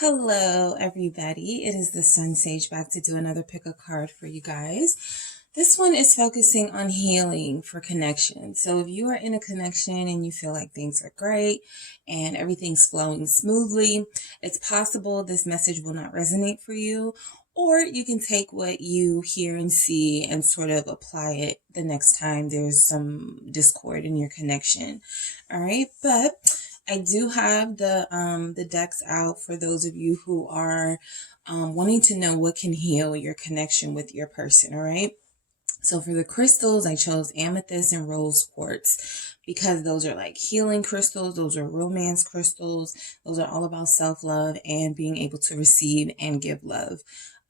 Hello, everybody. It is the SunSage back to do another pick a card for you guys. This one is focusing on healing for connection. So if you are in a connection and you feel like things are great and everything's flowing smoothly, it's possible this message will not resonate for you, or you can take what you hear and see and sort of apply it the next time there's some discord in your connection. All right, but I do have the decks out for those of you who are wanting to know what can heal your connection with your person. All right. So for the crystals, I chose amethyst and rose quartz because those are like healing crystals. Those are romance crystals. Those are all about self-love and being able to receive and give love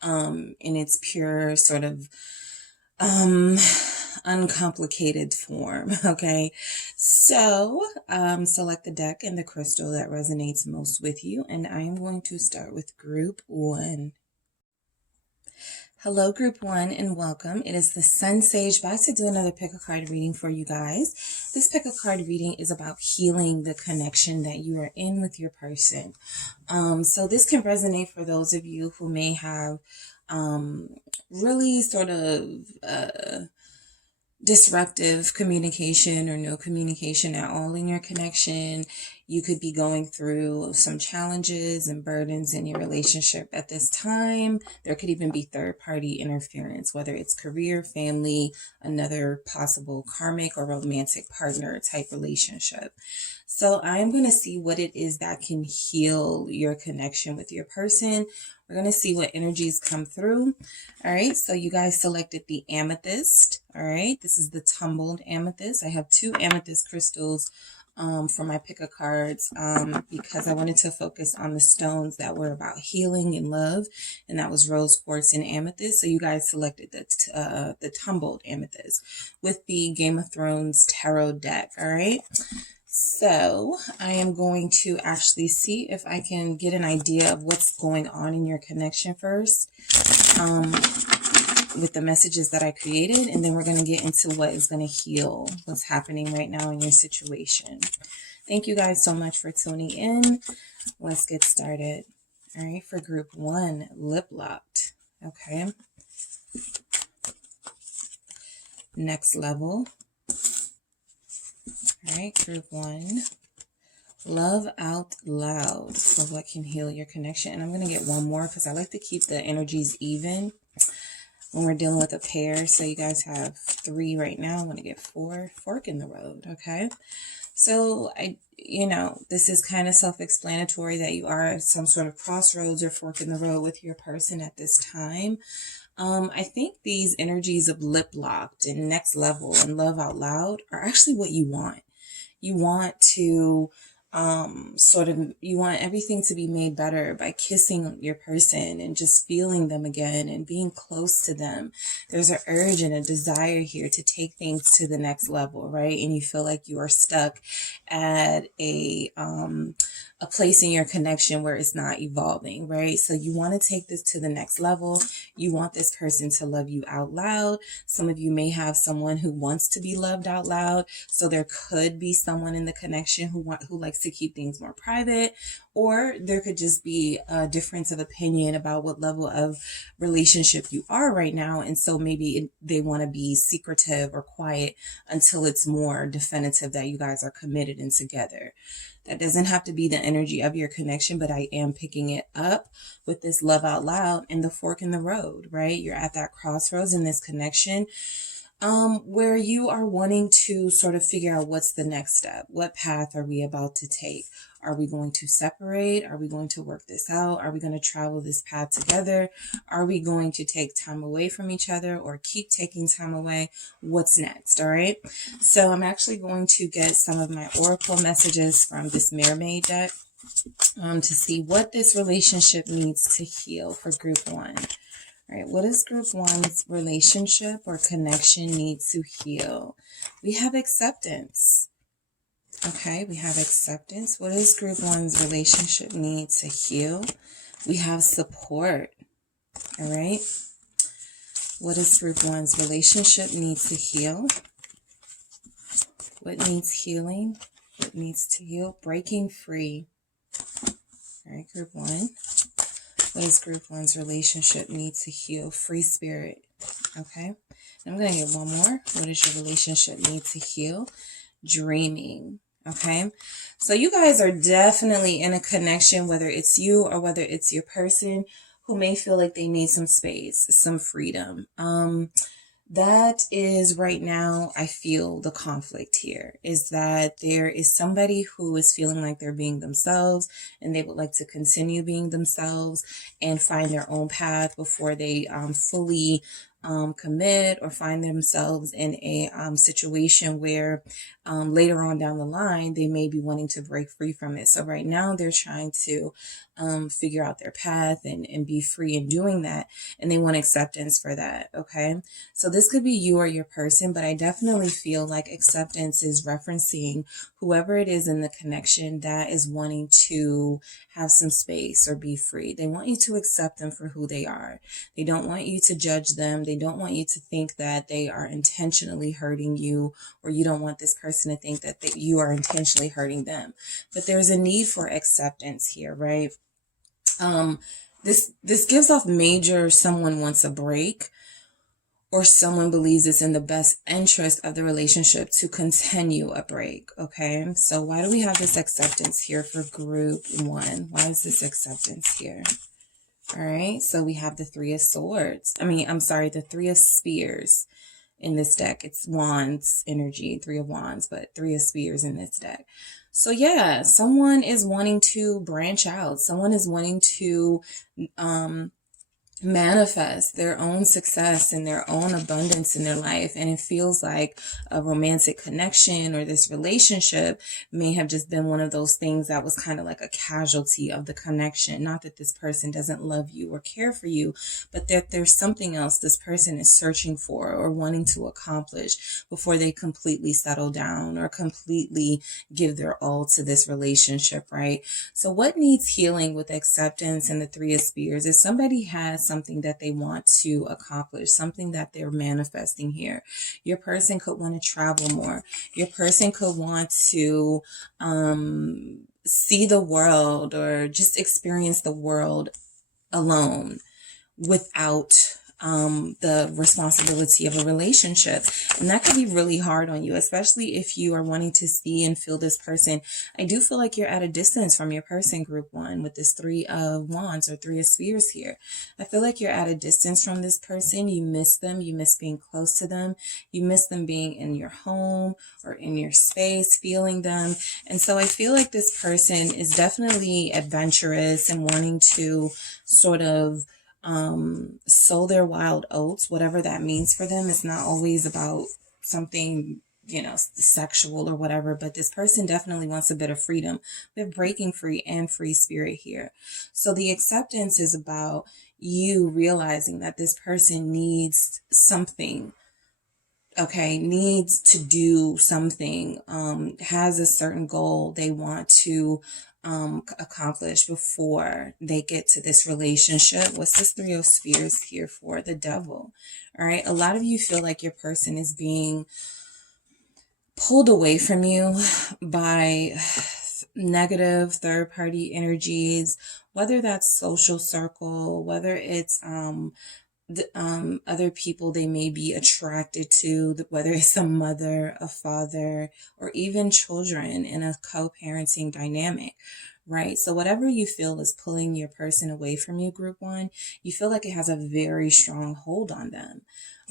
in its pure sort of uncomplicated form. Okay, so select the deck and the crystal that resonates most with you, and I am going to start with group 1. Hello, group 1, and welcome. It is the SunSage back to do another pick a card reading for you guys. This pick a card reading is about healing the connection that you are in with your person. So this can resonate for those of you who may have really sort of disruptive communication or no communication at all in your connection. You could be going through some challenges and burdens in your relationship at this time. There could even be third-party interference, whether it's career, family, another possible karmic or romantic partner type relationship. So I'm going to see what it is that can heal your connection with your person. We're going to see what energies come through. All right, so you guys selected the amethyst. All right, this is the tumbled amethyst. I have 2 amethyst crystals for my pick a cards because I wanted to focus on the stones that were about healing and love, and that was rose quartz and amethyst. So you guys selected the tumbled amethyst with the Game of Thrones tarot deck. All right. So I am going to actually see if I can get an idea of what's going on in your connection first with the messages that I created. And then we're going to get into what is going to heal what's happening right now in your situation. Thank you guys so much for tuning in. Let's get started. All right, for group 1, lip locked. Okay. Next level. All right, group 1, love out loud for what can heal your connection. And I'm going to get one more because I like to keep the energies even when we're dealing with a pair. So you guys have 3 right now. I'm going to get 4, fork in the road. Okay. So this is kind of self-explanatory that you are at some sort of crossroads or fork in the road with your person at this time. I think these energies of lip locked and next level and love out loud are actually what you want. You want to you want everything to be made better by kissing your person and just feeling them again and being close to them. There's an urge and a desire here to take things to the next level, right? And you feel like you are stuck at a place in your connection where it's not evolving, right? So you want to take this to the next level. You want this person to love you out loud. Some of you may have someone who wants to be loved out loud. So there could be someone in the connection who likes to keep things more private, or there could just be a difference of opinion about what level of relationship you are right now. And so maybe they want to be secretive or quiet until it's more definitive that you guys are committed and together. That doesn't have to be the energy of your connection, but I am picking it up with this love out loud and the fork in the road, right? You're at that crossroads in this connection where you are wanting to sort of figure out what's the next step. What path are we about to take? Are we going to separate? Are we going to work this out? Are we going to travel this path together? Are we going to take time away from each other or keep taking time away? What's next? All right. So I'm actually going to get some of my oracle messages from this mermaid deck to see what this relationship needs to heal for group 1. All right, what does group 1's relationship or connection need to heal? We have acceptance. Okay, we have acceptance. What does group 1's relationship need to heal? We have support. All right. What does group 1's relationship need to heal? What needs healing? What needs to heal? Breaking free. All right, group 1. What does group one's relationship need to heal? Free spirit. Okay. I'm going to get one more. What does your relationship need to heal? Dreaming. Okay. So you guys are definitely in a connection, whether it's you or whether it's your person who may feel like they need some space, some freedom. That is right now, I feel the conflict here is that there is somebody who is feeling like they're being themselves and they would like to continue being themselves and find their own path before they fully commit or find themselves in a situation where later on down the line, they may be wanting to break free from it. So right now they're trying to figure out their path and be free in doing that. And they want acceptance for that. Okay. So this could be you or your person, but I definitely feel like acceptance is referencing whoever it is in the connection that is wanting to have some space or be free. They want you to accept them for who they are. They don't want you to judge them. They don't want you to think that they are intentionally hurting you, or you don't want this person to think that you are intentionally hurting them. But there's a need for acceptance here, right? This gives off major someone wants a break, or someone believes it's in the best interest of the relationship to continue a break. Okay. So why do we have this acceptance here for group one? Why is this acceptance here? All right. So we have the Three of Swords. The Three of Spears in this deck. It's Wands energy, Three of Wands, but Three of Spears in this deck. So yeah, someone is wanting to branch out. Someone is wanting to manifest their own success and their own abundance in their life. And it feels like a romantic connection or this relationship may have just been one of those things that was kind of like a casualty of the connection. Not that this person doesn't love you or care for you, but that there's something else this person is searching for or wanting to accomplish before they completely settle down or completely give their all to this relationship, right? So what needs healing with acceptance and the Three of Spears is somebody has something that they want to accomplish, something that they're manifesting here. Your person could want to travel more. Your person could want to see the world or just experience the world alone without the responsibility of a relationship. And that could be really hard on you, especially if you are wanting to see and feel this person. I do feel like you're at a distance from your person, group one, with this Three of Wands or Three of Spears here. I feel like you're at a distance from this person. You miss them. You miss being close to them. You miss them being in your home or in your space, feeling them. And so I feel like this person is definitely adventurous and wanting to sort of sow their wild oats, whatever that means for them. It's not always about something, sexual or whatever, but this person definitely wants a bit of freedom. We have breaking free and free spirit here. So the acceptance is about you realizing that this person needs something, okay, needs to do something, has a certain goal they want to accomplish before they get to this relationship. What's this Three of Spears here for? The Devil. All right. A lot of you feel like your person is being pulled away from you by negative third-party energies, whether that's social circle, whether it's other people they may be attracted to, whether it's a mother, a father, or even children in a co-parenting dynamic, right? So whatever you feel is pulling your person away from you, group one, you feel like it has a very strong hold on them.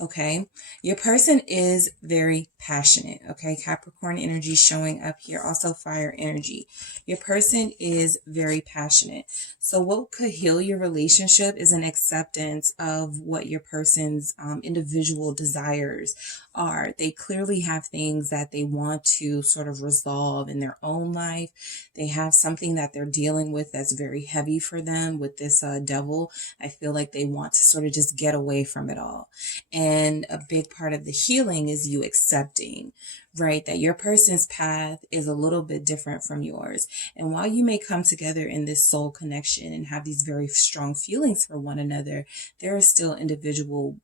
Okay. Your person is very passionate. Okay. Capricorn energy showing up here. Also fire energy. Your person is very passionate. So what could heal your relationship is an acceptance of what your person's individual desires are. They clearly have things that they want to sort of resolve in their own life. They have something that they're dealing with that's very heavy for them with this devil. I feel like they want to sort of just get away from it all. And a big part of the healing is you accepting, right, that your person's path is a little bit different from yours. And while you may come together in this soul connection and have these very strong feelings for one another, there are still individual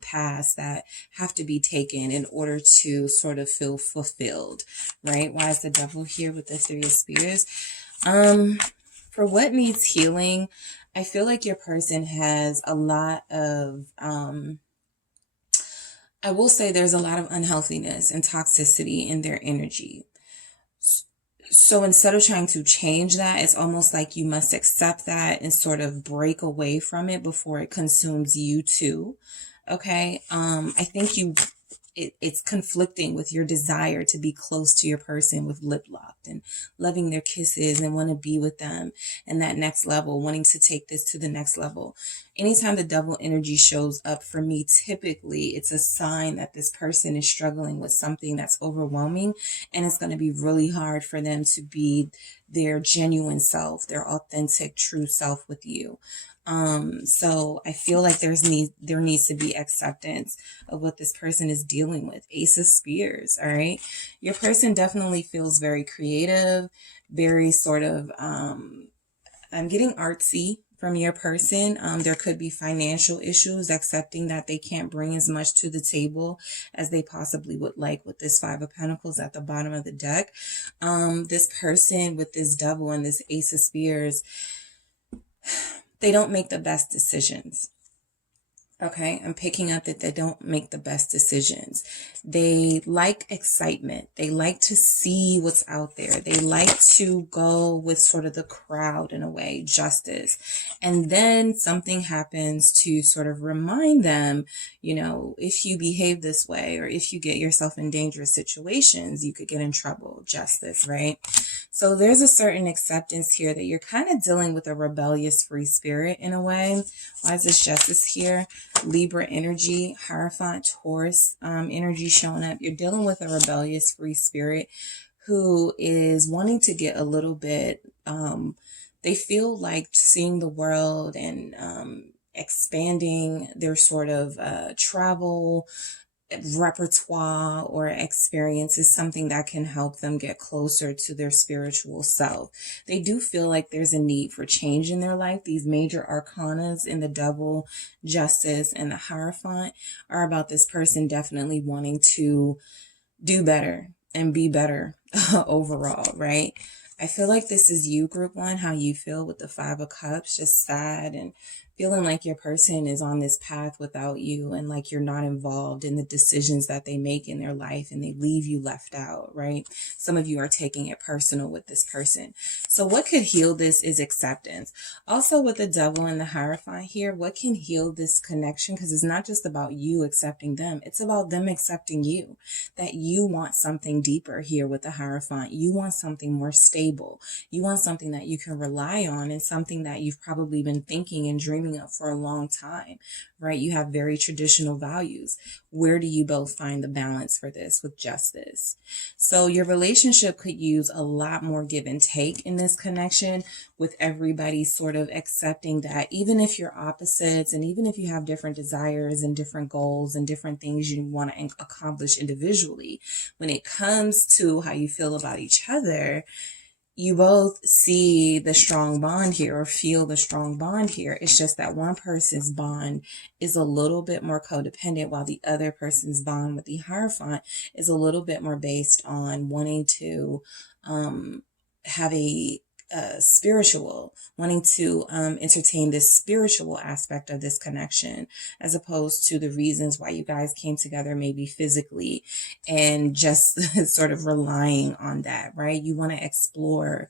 paths that have to be taken in order to sort of feel fulfilled, right? Why is the Devil here with the Three of Spears? For what needs healing, I feel like your person has a lot of, I will say there's a lot of unhealthiness and toxicity in their energy. So instead of trying to change that, it's almost like you must accept that and sort of break away from it before it consumes you too. Okay. I think it's conflicting with your desire to be close to your person with lip locked and loving their kisses and want to be with them and that next level, wanting to take this to the next level. Anytime the double energy shows up for me, typically it's a sign that this person is struggling with something that's overwhelming, and it's going to be really hard for them to be their genuine self, their authentic, true self with you. So I feel like there needs to be acceptance of what this person is dealing with. Ace of Spears, all right? Your person definitely feels very creative, very sort of, I'm getting artsy from your person. There could be financial issues, accepting that they can't bring as much to the table as they possibly would like with this Five of Pentacles at the bottom of the deck. This person with this Devil and this Ace of Spears, they don't make the best decisions. Okay, I'm picking up that they don't make the best decisions. They like excitement. They like to see what's out there. They like to go with sort of the crowd in a way, justice. And then something happens to sort of remind them, you know, if you behave this way or if you get yourself in dangerous situations, you could get in trouble, justice, right? So there's a certain acceptance here that you're kind of dealing with a rebellious free spirit in a way. Why is this justice here? Libra energy, Hierophant, Taurus energy showing up. You're dealing with a rebellious free spirit who is wanting to get a little bit, they feel like seeing the world and expanding their sort of travel repertoire or experience is something that can help them get closer to their spiritual self. They do feel like there's a need for change in their life. These major arcanas in the Devil, Justice, and the Hierophant are about this person definitely wanting to do better and be better overall, right? I feel like this is you, group one, how you feel with the Five of Cups, just sad and feeling like your person is on this path without you and like you're not involved in the decisions that they make in their life and they leave you left out, right? Some of you are taking it personal with this person. So what could heal this is acceptance. Also with the Devil and the Hierophant here, what can heal this connection? Because it's not just about you accepting them. It's about them accepting you, that you want something deeper here with the Hierophant. You want something more stable. You want something that you can rely on and something that you've probably been thinking and dreaming of for a long time, right? You have very traditional values. Where do you both find the balance for this with justice? So your relationship could use a lot more give and take in this connection, with everybody sort of accepting that even if you're opposites and even if you have different desires and different goals and different things you want to accomplish individually, when it comes to how you feel about each other, you both see the strong bond here or feel the strong bond here. It's just that one person's bond is a little bit more codependent while the other person's bond with the Hierophant is a little bit more based on wanting to have a spiritual, wanting to entertain this spiritual aspect of this connection, as opposed to the reasons why you guys came together, maybe physically, and just sort of relying on that, right? You want to explore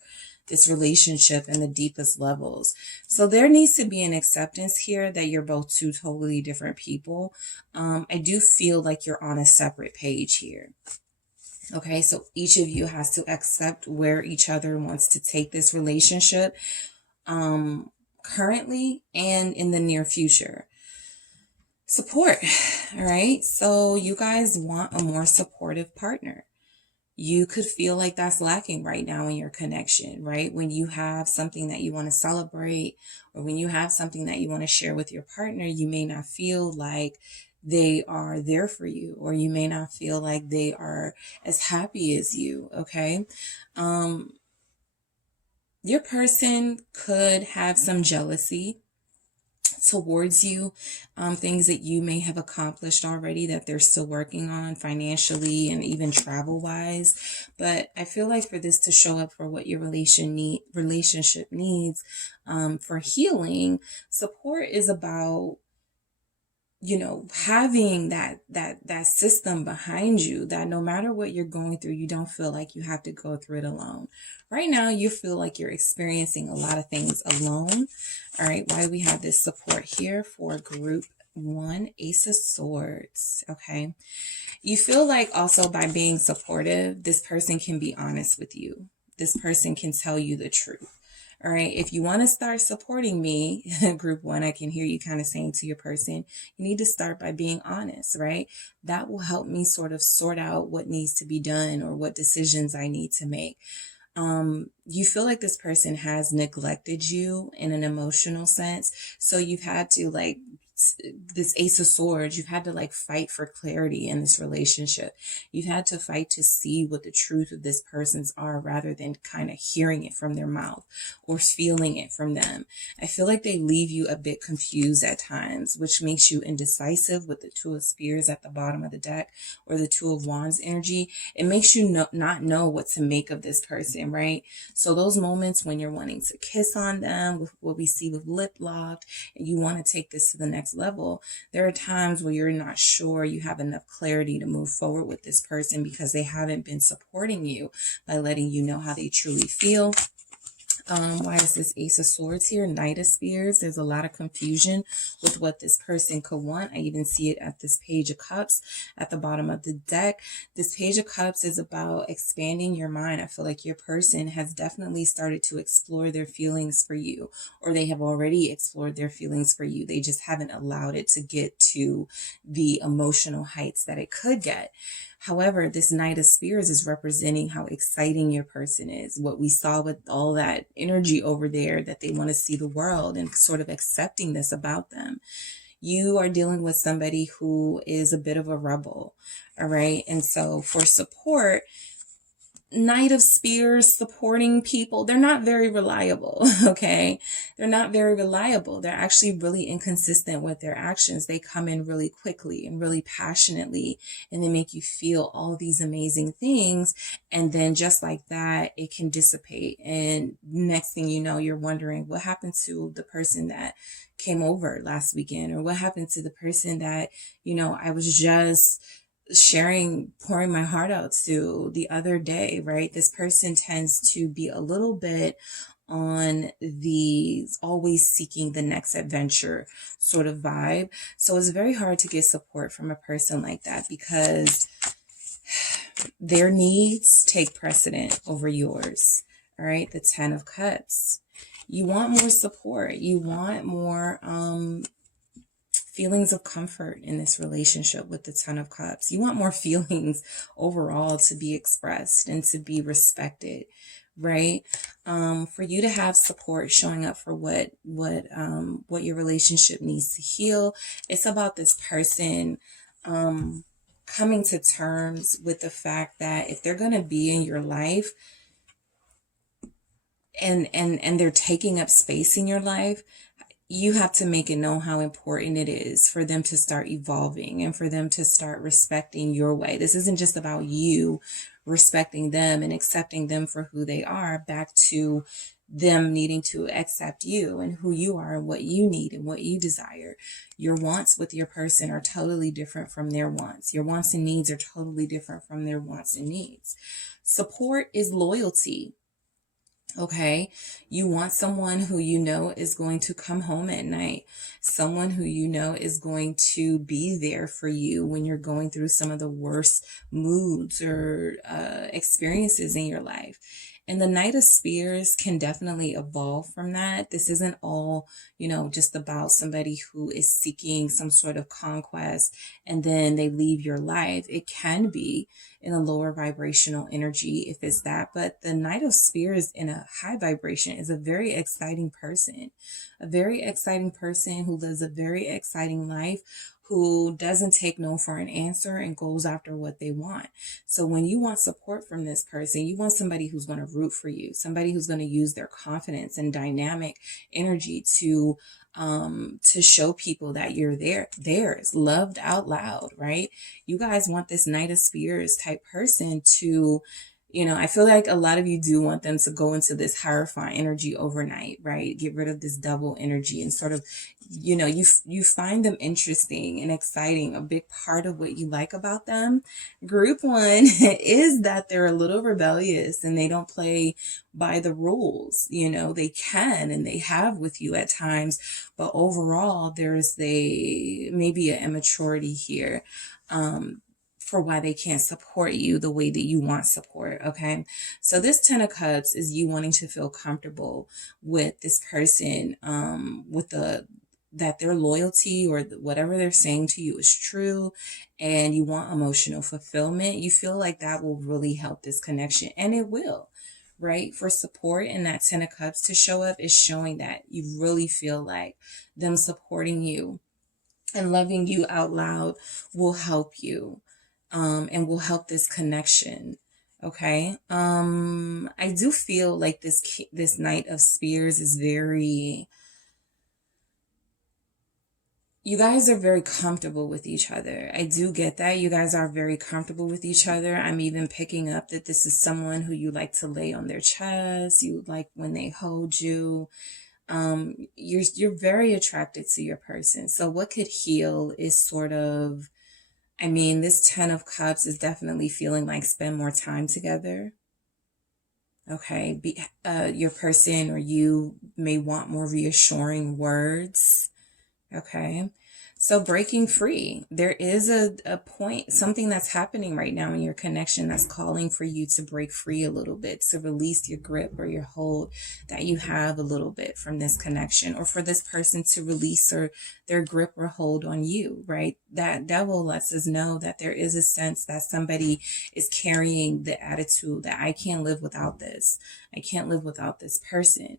this relationship in the deepest levels. So there needs to be an acceptance here that you're both two totally different people. I do feel like you're on a separate page here. Okay, so each of you has to accept where each other wants to take this relationship currently and in the near future. Support, all right? So you guys want a more supportive partner. You could feel like that's lacking right now in your connection, right? When you have something that you want to celebrate or when you have something that you want to share with your partner, you may not feel like they are there for you, or you may not feel like they are as happy as you, okay? Your person could have some jealousy towards you, things that you may have accomplished already that they're still working on financially and even travel wise. But I feel like for this to show up for what your relationship needs, for healing, support is about, you know, having that system behind you, that no matter what you're going through, you don't feel like you have to go through it alone. Right now, you feel like you're experiencing a lot of things alone. All right, why do we have this support here for group 1, Ace of Swords? Okay, you feel like also by being supportive, this person can be honest with you. This person can tell you the truth. All right, if you want to start supporting me, group 1, I can hear you kind of saying to your person, you need to start by being honest, right? That will help me sort of sort out what needs to be done or what decisions I need to make. You feel like this person has neglected you in an emotional sense. So you've had to, like, this Ace of Swords, you've had to like fight for clarity in this relationship. You've had to fight to see what the truth of this person's are rather than kind of hearing it from their mouth or feeling it from them. I feel like they leave you a bit confused at times, which makes you indecisive with the Two of Spears at the bottom of the deck or the Two of Wands energy. It makes you not know what to make of this person, right? So those moments when you're wanting to kiss on them, with what we see with lip locked, and you want to take this to the next level, there are times where you're not sure you have enough clarity to move forward with this person because they haven't been supporting you by letting you know how they truly feel. Why is this Ace of Swords here? Knight of Spears. There's a lot of confusion with what this person could want. I even see it at this Page of Cups at the bottom of the deck. This Page of Cups is about expanding your mind. I feel like your person has definitely started to explore their feelings for you, or they have already explored their feelings for you. They just haven't allowed it to get to the emotional heights that it could get. However, this Knight of Spears is representing how exciting your person is. What we saw with all that energy over there, that they want to see the world and sort of accepting this about them. You are dealing with somebody who is a bit of a rebel, all right? And so for support, Knight of Spears supporting people, they're not very reliable, okay? They're not very reliable. They're actually really inconsistent with their actions. They come in really quickly and really passionately, and they make you feel all these amazing things. And then just like that, it can dissipate. And next thing you know, you're wondering what happened to the person that came over last weekend, or what happened to the person that, you know, I was just pouring my heart out to the other day, right? This person tends to be a little bit on the always seeking the next adventure sort of vibe. So it's very hard to get support from a person like that because their needs take precedent over yours. All right. The 10 of Cups. You want more support. You want more, feelings of comfort in this relationship with the 10 of Cups. You want more feelings overall to be expressed and to be respected, right? For you to have support showing up for what your relationship needs to heal. It's about this person coming to terms with the fact that if they're going to be in your life and they're taking up space in your life, you have to make it known how important it is for them to start evolving and for them to start respecting your way. This isn't just about you respecting them and accepting them for who they are, back to them needing to accept you and who you are and what you need and what you desire. Your wants with your person are totally different from their wants. Your wants and needs are totally different from their wants and needs. Support is loyalty. Okay, you want someone who you know is going to come home at night, someone who you know is going to be there for you when you're going through some of the worst moods or experiences in your life. And the Knight of Spears can definitely evolve from that. This isn't all, you know, just about somebody who is seeking some sort of conquest and then they leave your life. It can be in a lower vibrational energy if it's that. But the Knight of Spears in a high vibration is a very exciting person who lives a very exciting life, who doesn't take no for an answer and goes after what they want. So when you want support from this person, you want somebody who's going to root for you, somebody who's going to use their confidence and dynamic energy to show people that you're theirs, loved out loud, right? You guys want this Knight of Spears type person to, I feel like a lot of you do want them to go into this Hierophant energy overnight, right? Get rid of this double energy and sort of, you find them interesting and exciting. A big part of what you like about them, group one, is that they're a little rebellious and they don't play by the rules. They can and they have with you at times, but overall there's maybe an immaturity here. For why they can't support you the way that you want support, okay? So this 10 of Cups is you wanting to feel comfortable with this person, that their loyalty or whatever they're saying to you is true, and you want emotional fulfillment. You feel like that will really help this connection, and it will, right? For support and that 10 of Cups to show up is showing that you really feel like them supporting you and loving you out loud will help you. And will help this connection. Okay. I do feel like this Knight of Spears is you guys are very comfortable with each other. I do get that. You guys are very comfortable with each other. I'm even picking up that this is someone who you like to lay on their chest. You like when they hold you. You're very attracted to your person. So what could heal is sort of, this 10 of Cups is definitely feeling like spend more time together. Okay. Your person or you may want more reassuring words. Okay. So breaking free, there is a point, something that's happening right now in your connection that's calling for you to break free a little bit, to release your grip or your hold that you have a little bit from this connection, or for this person to release their grip or hold on you, right? That devil lets us know that there is a sense that somebody is carrying the attitude that I can't live without this. I can't live without this person.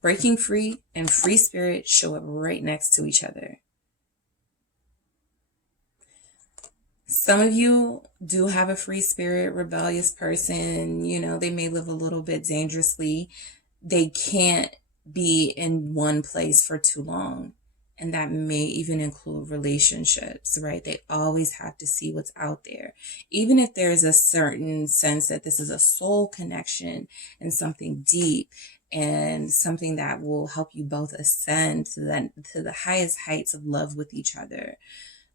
Breaking free and free spirit show up right next to each other. Some of you do have a free spirit, rebellious person. They may live a little bit dangerously. They can't be in one place for too long. And that may even include relationships, right? They always have to see what's out there. Even if there's a certain sense that this is a soul connection and something deep and something that will help you both ascend to the highest heights of love with each other.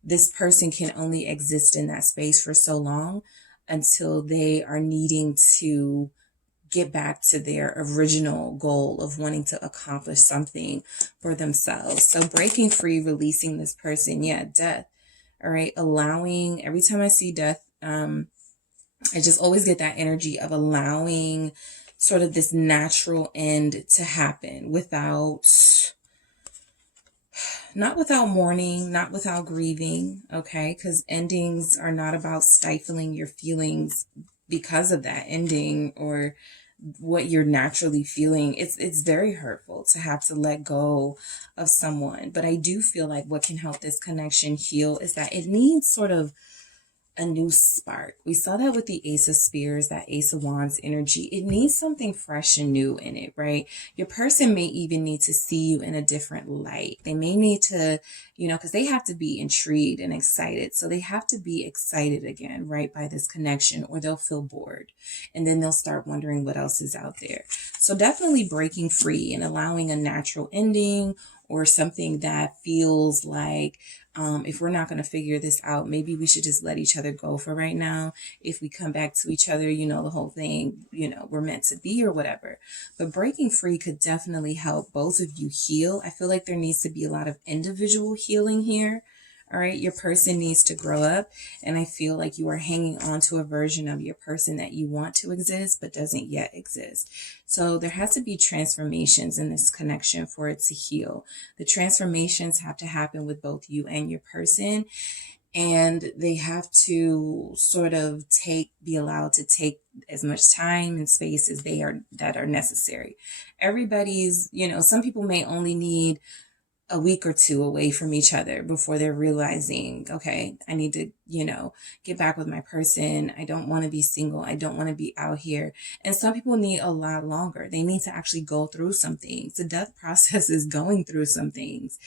This person can only exist in that space for so long until they are needing to get back to their original goal of wanting to accomplish something for themselves. So breaking free, releasing this person, death. All right. Allowing, every time I see death, I just always get that energy of allowing sort of this natural end to happen not without mourning, not without grieving, okay? Because endings are not about stifling your feelings because of that ending or what you're naturally feeling. It's very hurtful to have to let go of someone. But I do feel like what can help this connection heal is that it needs sort of a new spark. We saw that with the Ace of Spears, that Ace of Wands energy. It needs something fresh and new in it, right? Your person may even need to see you in a different light. They may need to, because they have to be intrigued and excited. So they have to be excited again, right, by this connection, or they'll feel bored. And then they'll start wondering what else is out there. So definitely breaking free and allowing a natural ending, or something that feels like, if we're not going to figure this out, maybe we should just let each other go for right now. If we come back to each other, the whole thing, we're meant to be or whatever. But breaking free could definitely help both of you heal. I feel like there needs to be a lot of individual healing here. All right. Your person needs to grow up. And I feel like you are hanging on to a version of your person that you want to exist, but doesn't yet exist. So there has to be transformations in this connection for it to heal. The transformations have to happen with both you and your person. And they have to sort of be allowed to take as much time and space as that are necessary. Everybody's, some people may only need a week or two away from each other before they're realizing, okay, I need to, get back with my person. I don't want to be single. I don't want to be out here. And some people need a lot longer. They need to actually go through some things. The death process is going through some things.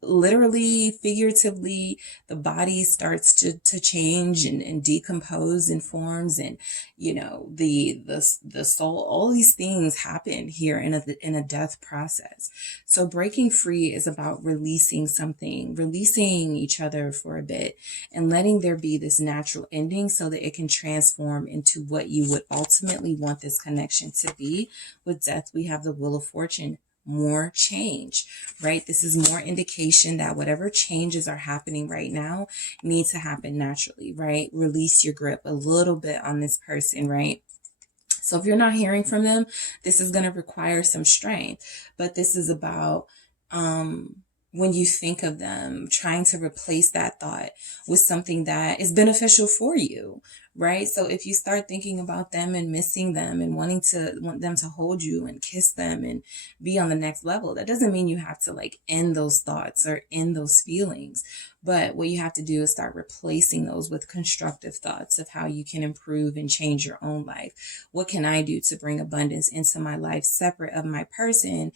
Literally, figuratively, the body starts to change and decompose in forms, and the soul, all these things happen here in a death process. So breaking free is about releasing something, releasing each other for a bit, and letting there be this natural ending so that it can transform into what you would ultimately want this connection to be. With death, we have the Wheel of Fortune. More change, right? This is more indication that whatever changes are happening right now need to happen naturally, right? Release your grip a little bit on this person, right? So if you're not hearing from them, this is going to require some strength, but this is about, when you think of them, trying to replace that thought with something that is beneficial for you, right? So if you start thinking about them and missing them and want them to hold you and kiss them and be on the next level, that doesn't mean you have to end those thoughts or end those feelings. But what you have to do is start replacing those with constructive thoughts of how you can improve and change your own life. What can I do to bring abundance into my life separate of my person?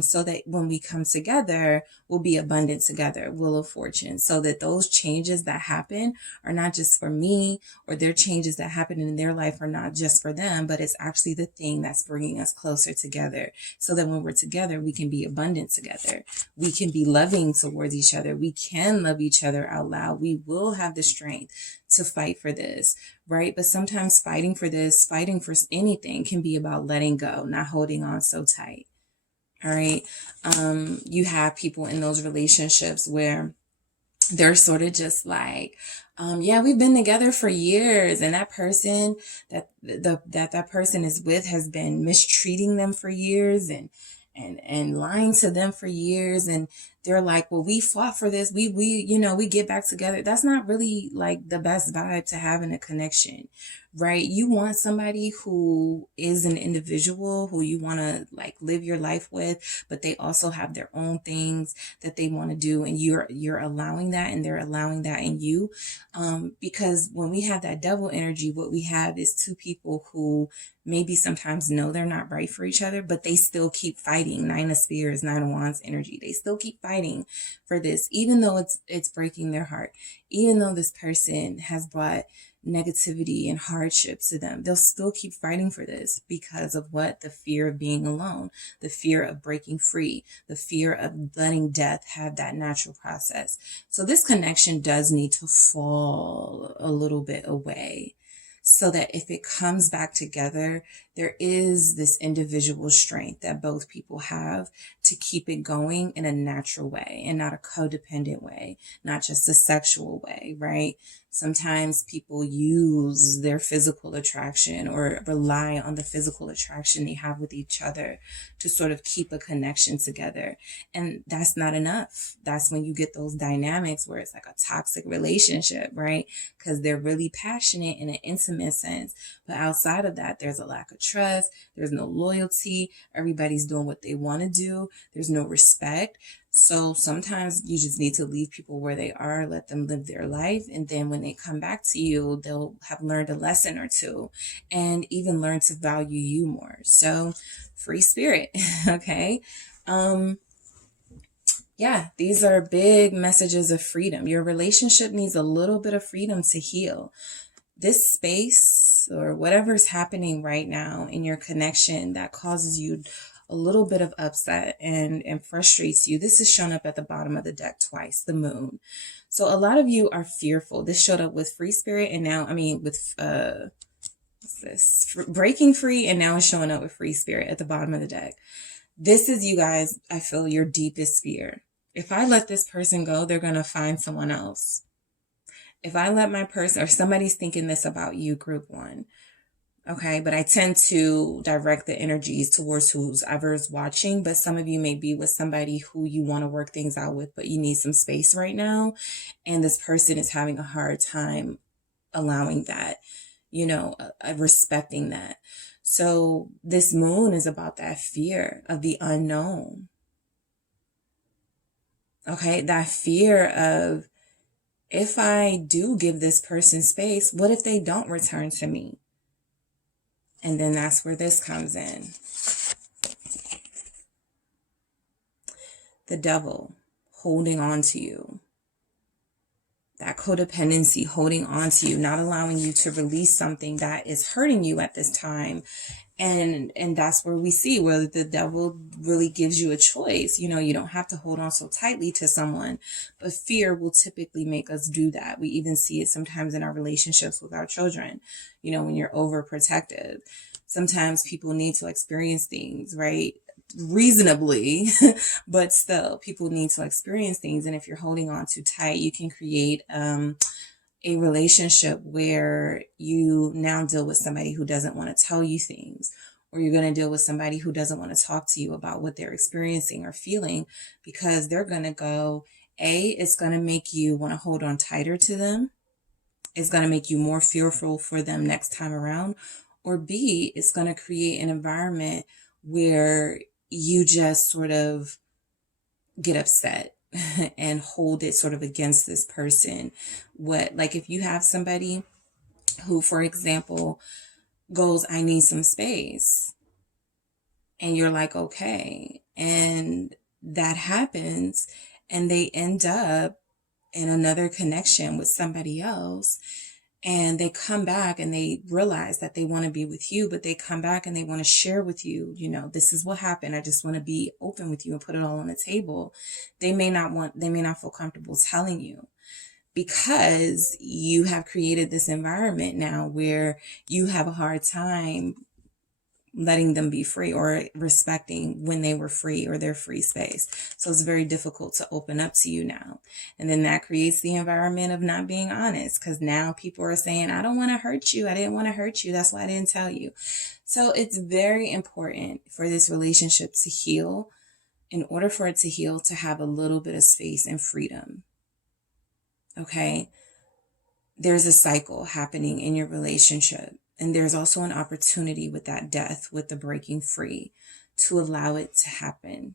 So that when we come together, we'll be abundant together, Wheel of Fortune, so that those changes that happen are not just for me, or their changes that happen in their life are not just for them, but it's actually the thing that's bringing us closer together, so that when we're together, we can be abundant together. We can be loving towards each other. We can love each other out loud. We will have the strength to fight for this, right? But sometimes fighting for anything can be about letting go, not holding on so tight. All right. You have people in those relationships where they're sort of just yeah, we've been together for years, and that person that person is with has been mistreating them for years and lying to them for years. And they're like, well, we fought for this. We get back together. That's not really the best vibe to have in a connection, right? You want somebody who is an individual who you want to live your life with, but they also have their own things that they want to do. And you're allowing that, and they're allowing that in you. Because when we have that devil energy, what we have is two people who maybe sometimes know they're not right for each other, but they still keep fighting. 9 of Spears, 9 of Wands energy. They still keep fighting for this, even though it's breaking their heart, even though this person has brought negativity and hardships to them. They'll still keep fighting for this because of what? The fear of being alone, the fear of breaking free, the fear of letting death have that natural process. So this connection does need to fall a little bit away, so that if it comes back together, there is this individual strength that both people have to keep it going in a natural way and not a codependent way, not just a sexual way, right? Sometimes people use their physical attraction or rely on the physical attraction they have with each other to sort of keep a connection together. And that's not enough. That's when you get those dynamics where it's like a toxic relationship, right? Because they're really passionate in an intimate sense. But outside of that, there's a lack of trust. There's no loyalty. Everybody's doing what they want to do. There's no respect. So sometimes you just need to leave people where they are, let them live their life. And then when they come back to you, they'll have learned a lesson or two and even learn to value you more. So free spirit. Okay. Yeah, these are big messages of freedom. Your relationship needs a little bit of freedom to heal. This space or whatever's happening right now in your connection that causes you a little bit of upset and frustrates you. This is shown up at the bottom of the deck twice, the moon. So a lot of you are fearful. This showed up with free spirit, and now, with what's this? Breaking free, and now it's showing up with free spirit at the bottom of the deck. This is, you guys, I feel, your deepest fear. If I let this person go, they're going to find someone else. If I let my person, or somebody's thinking this about you, group 1. Okay, but I tend to direct the energies towards whoever's watching. But some of you may be with somebody who you want to work things out with, but you need some space right now. And this person is having a hard time allowing that, respecting that. So this moon is about that fear of the unknown. Okay, that fear of, if I do give this person space, what if they don't return to me? And then that's where this comes in. The devil holding on to you. That codependency holding on to you, not allowing you to release something that is hurting you at this time. And that's where we see where the devil really gives you a choice. You know, you don't have to hold on so tightly to someone, but fear will typically make us do that. We even see it sometimes in our relationships with our children. You know, when you're overprotective, sometimes people need to experience things, right? Reasonably, but still people need to experience things. And if you're holding on too tight, you can create a relationship where you now deal with somebody who doesn't want to tell you things, or you're going to deal with somebody who doesn't want to talk to you about what they're experiencing or feeling, because they're going to go, it's going to make you want to hold on tighter to them. It's going to make you more fearful for them next time around. Or B, it's going to create an environment where you just sort of get upset and hold it sort of against this person. Like if you have somebody who, for example, goes, I need some space, and you're like, okay, and that happens, and they end up in another connection with somebody else, and they come back and they realize that they want to be with you, but they come back and they want to share with you, you know, this is what happened. I just want to be open with you and put it all on the table. They may not feel comfortable telling you, because you have created this environment now where you have a hard time letting them be free or respecting when they were free or their free space. So it's very difficult to open up to you now. And then that creates the environment of not being honest, because now people are saying, I don't want to hurt you. I didn't want to hurt you. That's why I didn't tell you. So it's very important for this relationship to heal. In order for it to heal, to have a little bit of space and freedom. Okay? There's a cycle happening in your relationship. And there's also an opportunity with that death, with the breaking free, to allow it to happen.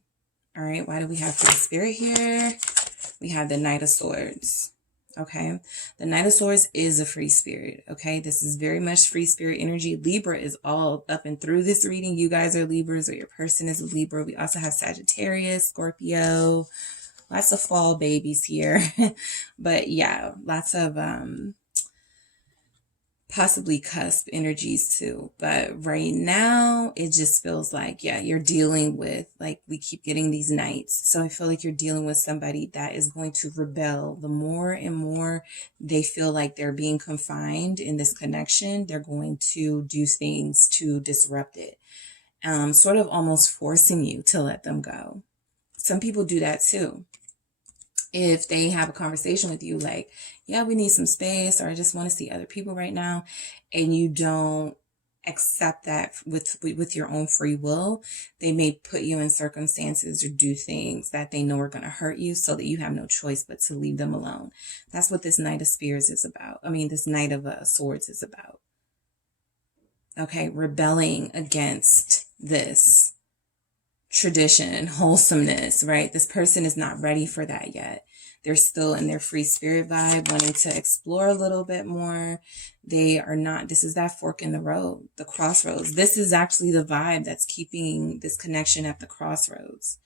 All right. Why do we have Free Spirit here? We have the Knight of Swords. Okay. The Knight of Swords is a free spirit. Okay. This is very much free spirit energy. Libra is all up and through this reading. You guys are Libras, or your person is a Libra. We also have Sagittarius, Scorpio, lots of fall babies here. But yeah, lots of, possibly cusp energies too. But right now it just feels like, yeah, you're dealing with, like, we keep getting these knights. So I feel like you're dealing with somebody that is going to rebel. The more and more they feel like they're being confined in this connection, they're going to do things to disrupt it. Sort of almost forcing you to let them go. Some people do that too. If they have a conversation with you like, yeah, we need some space, or I just want to see other people right now, and you don't accept that with your own free will, they may put you in circumstances or do things that they know are going to hurt you, so that you have no choice but to leave them alone. That's what this Knight of Spears is about. I mean, this Knight of Swords is about. Okay, rebelling against this tradition, wholesomeness, right? This person is not ready for that yet. They're still in their free spirit vibe, wanting to explore a little bit more. They are not, this is that fork in the road, the crossroads. This is actually the vibe that's keeping this connection at the crossroads.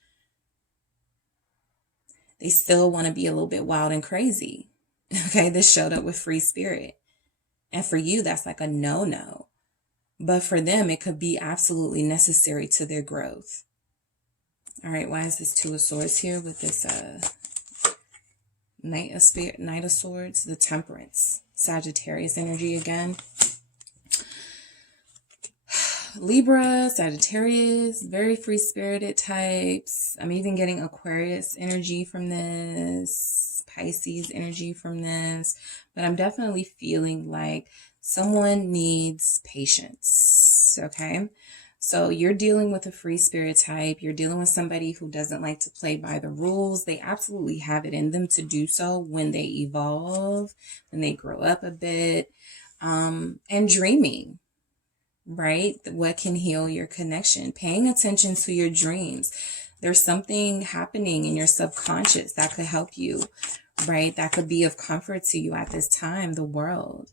They still want to be a little bit wild and crazy. Okay, this showed up with free spirit. And for you, that's like a no-no. But for them, it could be absolutely necessary to their growth. All right, why is this Two of Swords here with this Knight of Swords? The Temperance, Sagittarius energy again. Libra, Sagittarius, very free-spirited types. I'm even getting Aquarius energy from this, Pisces energy from this. But I'm definitely feeling like someone needs patience, okay? So you're dealing with a free spirit type. You're dealing with somebody who doesn't like to play by the rules. They absolutely have it in them to do so when they evolve, when they grow up a bit, and dreaming, right? What can heal your connection? Paying attention to your dreams. There's something happening in your subconscious that could help you, right? That could be of comfort to you at this time, the world,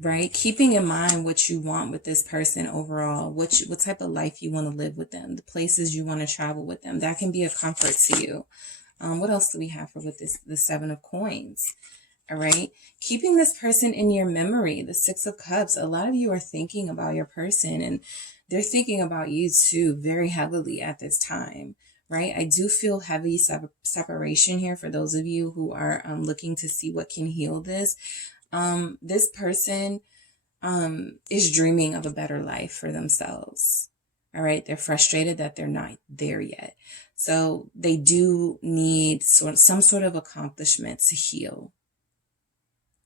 right? Keeping in mind what you want with this person overall, what type of life you want to live with them, the places you want to travel with them. That can be a comfort to you. What else do we have for with this, the Seven of Coins? All right. Keeping this person in your memory, the Six of Cups. A lot of you are thinking about your person and they're thinking about you too very heavily at this time, right? I do feel heavy separation here for those of you who are looking to see what can heal this. This person is dreaming of a better life for themselves. All right. They're frustrated that they're not there yet. So they do need some sort of accomplishment to heal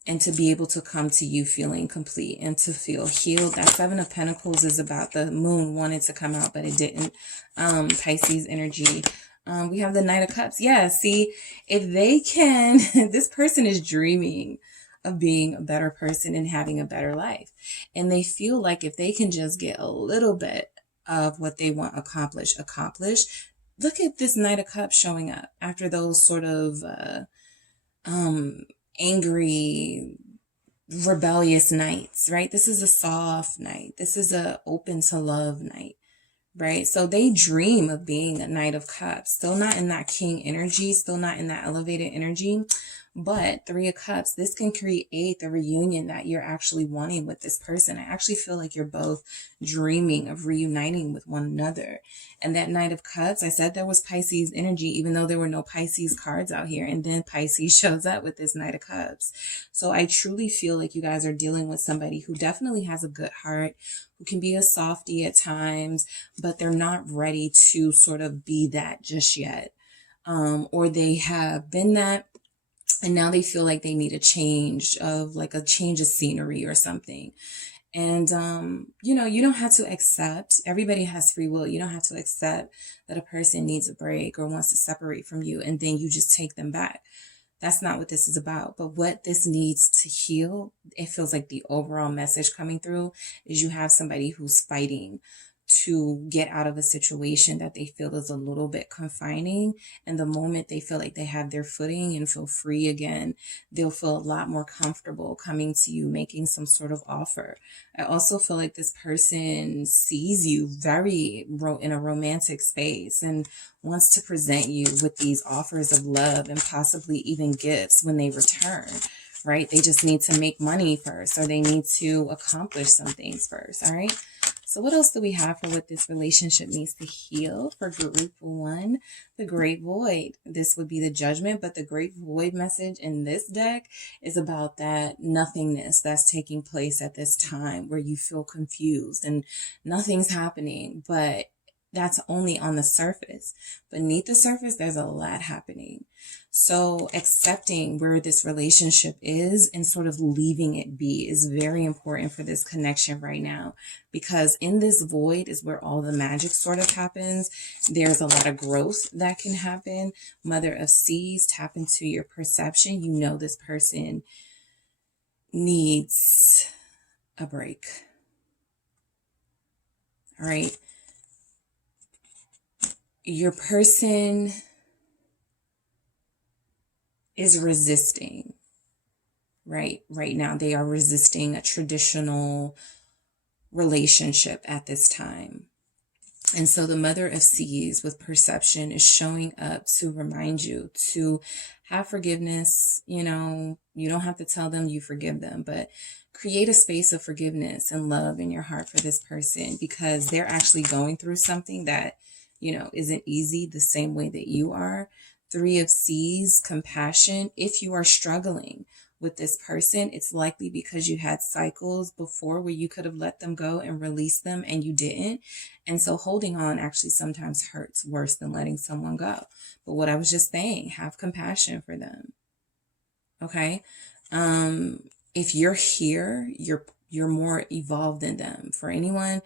and to be able to come to you feeling complete and to feel healed. That Seven of Pentacles is about the moon wanted to come out, but it didn't. Pisces energy. We have the Knight of Cups. Yeah, see, if they can, this person is dreaming of being a better person and having a better life. And they feel like if they can just get a little bit of what they want accomplished. Look at this Knight of Cups showing up after those sort of angry, rebellious nights, right? This is a soft night. This is a open to love night, right? So they dream of being a Knight of Cups, still not in that King energy, still not in that elevated energy, but Three of Cups, this can create the reunion that you're actually wanting with this person. I actually feel like you're both dreaming of reuniting with one another. And that Knight of Cups, I said there was Pisces energy, even though there were no Pisces cards out here. And then Pisces shows up with this Knight of Cups. So I truly feel like you guys are dealing with somebody who definitely has a good heart, who can be a softie at times, but they're not ready to sort of be that just yet. Or they have been that, and now they feel like they need a change of scenery or something. And, you don't have to accept, everybody has free will. You don't have to accept that a person needs a break or wants to separate from you and then you just take them back. That's not what this is about. But what this needs to heal, it feels like the overall message coming through is you have somebody who's fighting to get out of a situation that they feel is a little bit confining. And the moment they feel like they have their footing and feel free again, they'll feel a lot more comfortable coming to you, making some sort of offer. I also feel like this person sees you very in a romantic space and wants to present you with these offers of love and possibly even gifts when they return, right? They just need to make money first, or they need to accomplish some things first, all right? So what else do we have for what this relationship needs to heal for group 1? The Great Void. This would be the Judgment, but the Great Void message in this deck is about that nothingness that's taking place at this time where you feel confused and nothing's happening, but that's only on the surface. Beneath the surface, there's a lot happening. So accepting where this relationship is and sort of leaving it be is very important for this connection right now, because in this void is where all the magic sort of happens. There's a lot of growth that can happen. Mother of Seas, tap into your perception. You know this person needs a break. All right. Your person is resisting, right now. They are resisting a traditional relationship at this time. And so the Mother of Seas with perception is showing up to remind you to have forgiveness. You don't have to tell them you forgive them, but create a space of forgiveness and love in your heart for this person, because they're actually going through something that isn't easy the same way that you are. Three of Seas, compassion. If you are struggling with this person, it's likely because you had cycles before where you could have let them go and released them and you didn't. And so holding on actually sometimes hurts worse than letting someone go. But what I was just saying, have compassion for them. Okay. If you're here, you're more evolved than them. For anyone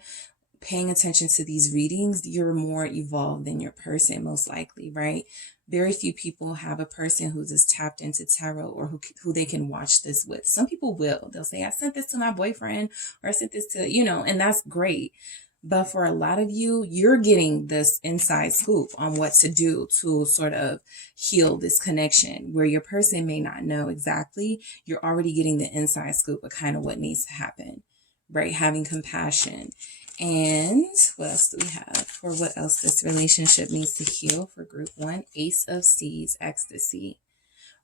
paying attention to these readings, you're more evolved than your person, most likely, right? Very few people have a person who's just tapped into tarot or who they can watch this with. Some people will. They'll say, I sent this to my boyfriend, or I sent this to, and that's great. But for a lot of you, you're getting this inside scoop on what to do to sort of heal this connection, where your person may not know exactly. You're already getting the inside scoop of kind of what needs to happen, right? Having compassion. And what else do we have for what else this relationship needs to heal for group 1? Ace of Seas, ecstasy.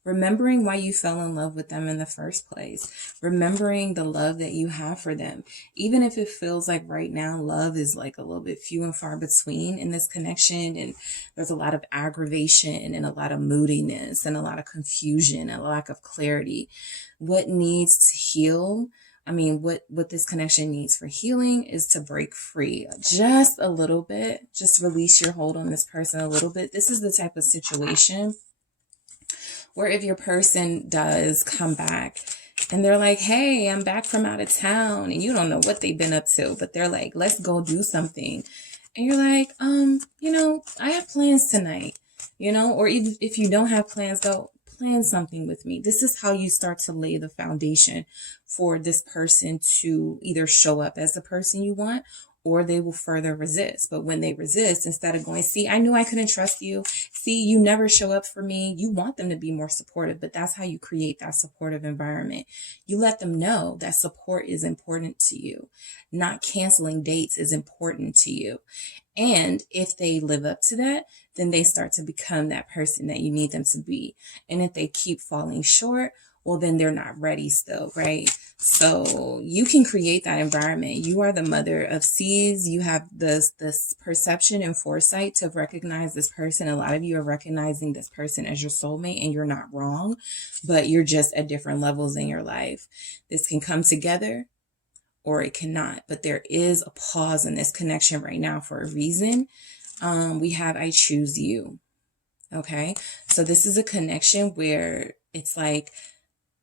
Remembering why you fell in love with them in the first place. Remembering the love that you have for them. Even if it feels like right now love is like a little bit few and far between in this connection, and there's a lot of aggravation and a lot of moodiness and a lot of confusion and a lack of clarity. What needs to heal? I mean, what this connection needs for healing is to break free just a little bit. Just release your hold on this person a little bit. This is the type of situation where if your person does come back and they're like, hey, I'm back from out of town, and you don't know what they've been up to, but they're like, let's go do something. And you're like, I have plans tonight, or if you don't have plans, though, plan something with me. This is how you start to lay the foundation for this person to either show up as the person you want, or they will further resist. But when they resist, instead of going, see, I knew I couldn't trust you. See, you never show up for me. You want them to be more supportive, but that's how you create that supportive environment. You let them know that support is important to you. Not canceling dates is important to you. And if they live up to that, then they start to become that person that you need them to be. And if they keep falling short, well, then they're not ready still, right? So you can create that environment. You are the mother of seas. You have this perception and foresight to recognize this person. A lot of you are recognizing this person as your soulmate, and you're not wrong, but you're just at different levels in your life. This can come together or it cannot, but there is a pause in this connection right now for a reason. We have, I choose you. Okay. So this is a connection where it's like,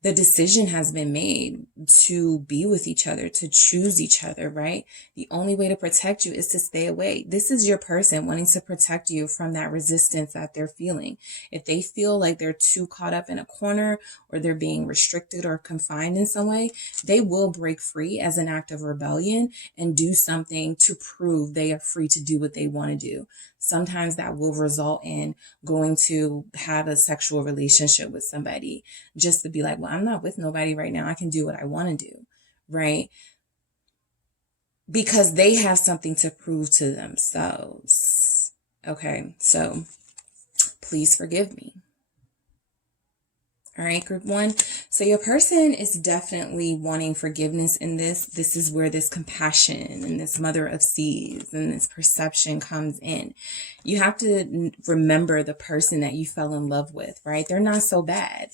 the decision has been made to be with each other, to choose each other, right? The only way to protect you is to stay away. This is your person wanting to protect you from that resistance that they're feeling. If they feel like they're too caught up in a corner, or they're being restricted or confined in some way, they will break free as an act of rebellion and do something to prove they are free to do what they want to do. Sometimes that will result in going to have a sexual relationship with somebody just to be like, well, I'm not with nobody right now. I can do what I want to do, right? Because they have something to prove to themselves. Okay, so please forgive me. All right, group 1. So your person is definitely wanting forgiveness in this. This is where this compassion and this mother of seas and this perception comes in. You have to remember the person that you fell in love with, right? They're not so bad,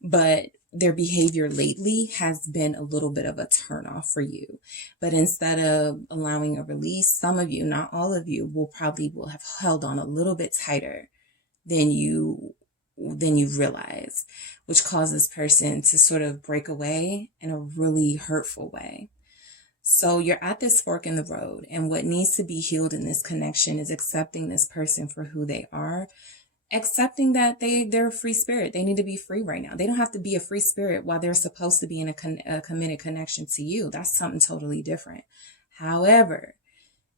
but their behavior lately has been a little bit of a turnoff for you. But instead of allowing a release, some of you, not all of you, will have held on a little bit tighter than you realize, which causes person to sort of break away in a really hurtful way. So you're at this fork in the road, and what needs to be healed in this connection is accepting this person for who they are, accepting that they're a free spirit. They need to be free right now. They don't have to be a free spirit while they're supposed to be in a committed connection to you. That's something totally different. However,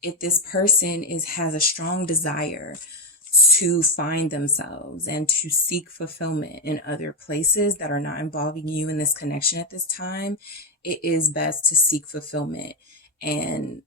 if this person has a strong desire to find themselves and to seek fulfillment in other places that are not involving you in this connection at this time, it is best to seek fulfillment and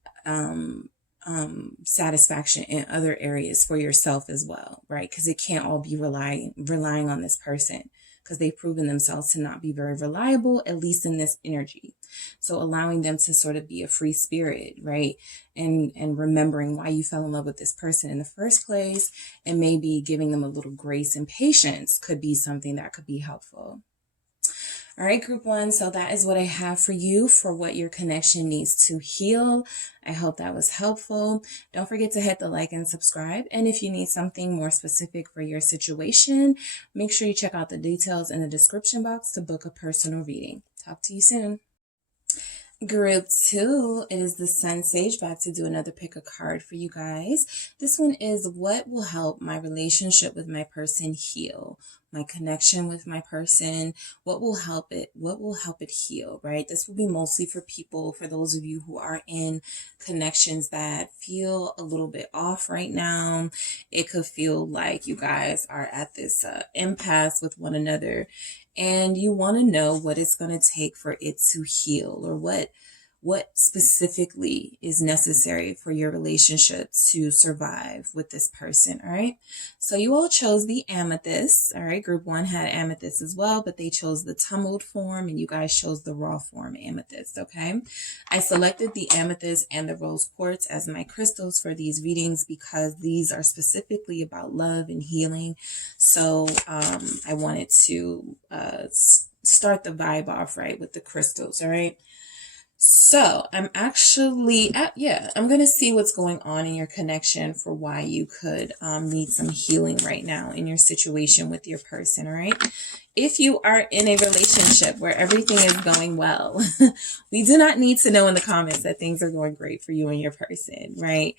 satisfaction in other areas for yourself as well, right? Because it can't all be relying on this person, because they've proven themselves to not be very reliable, at least in this energy. So allowing them to sort of be a free spirit, right? And remembering why you fell in love with this person in the first place, and maybe giving them a little grace and patience could be something that could be helpful. All right, group 1. So that is what I have for you for what your connection needs to heal. I hope that was helpful. Don't forget to hit the like and subscribe. And if you need something more specific for your situation, make sure you check out the details in the description box to book a personal reading. Talk to you soon. Group 2 is the SunSage, back to do another pick a card for you guys. This one is what will help my relationship with my person heal, my connection with my person. What will help it heal, right? This will be mostly for people, for those of you who are in connections that feel a little bit off right now. It could feel like you guys are at this impasse with one another, and you want to know what it's going to take for it to heal, or what specifically is necessary for your relationship to survive with this person. All right. So you all chose the amethyst. All right. Group 1 had amethyst as well, but they chose the tumbled form, and you guys chose the raw form amethyst. Okay. I selected the amethyst and the rose quartz as my crystals for these readings because these are specifically about love and healing. So I wanted to start the vibe off right with the crystals. All right. So I'm actually I'm going to see what's going on in your connection for why you could need some healing right now in your situation with your person. All right. If you are in a relationship where everything is going well, we do not need to know in the comments that things are going great for you and your person, right?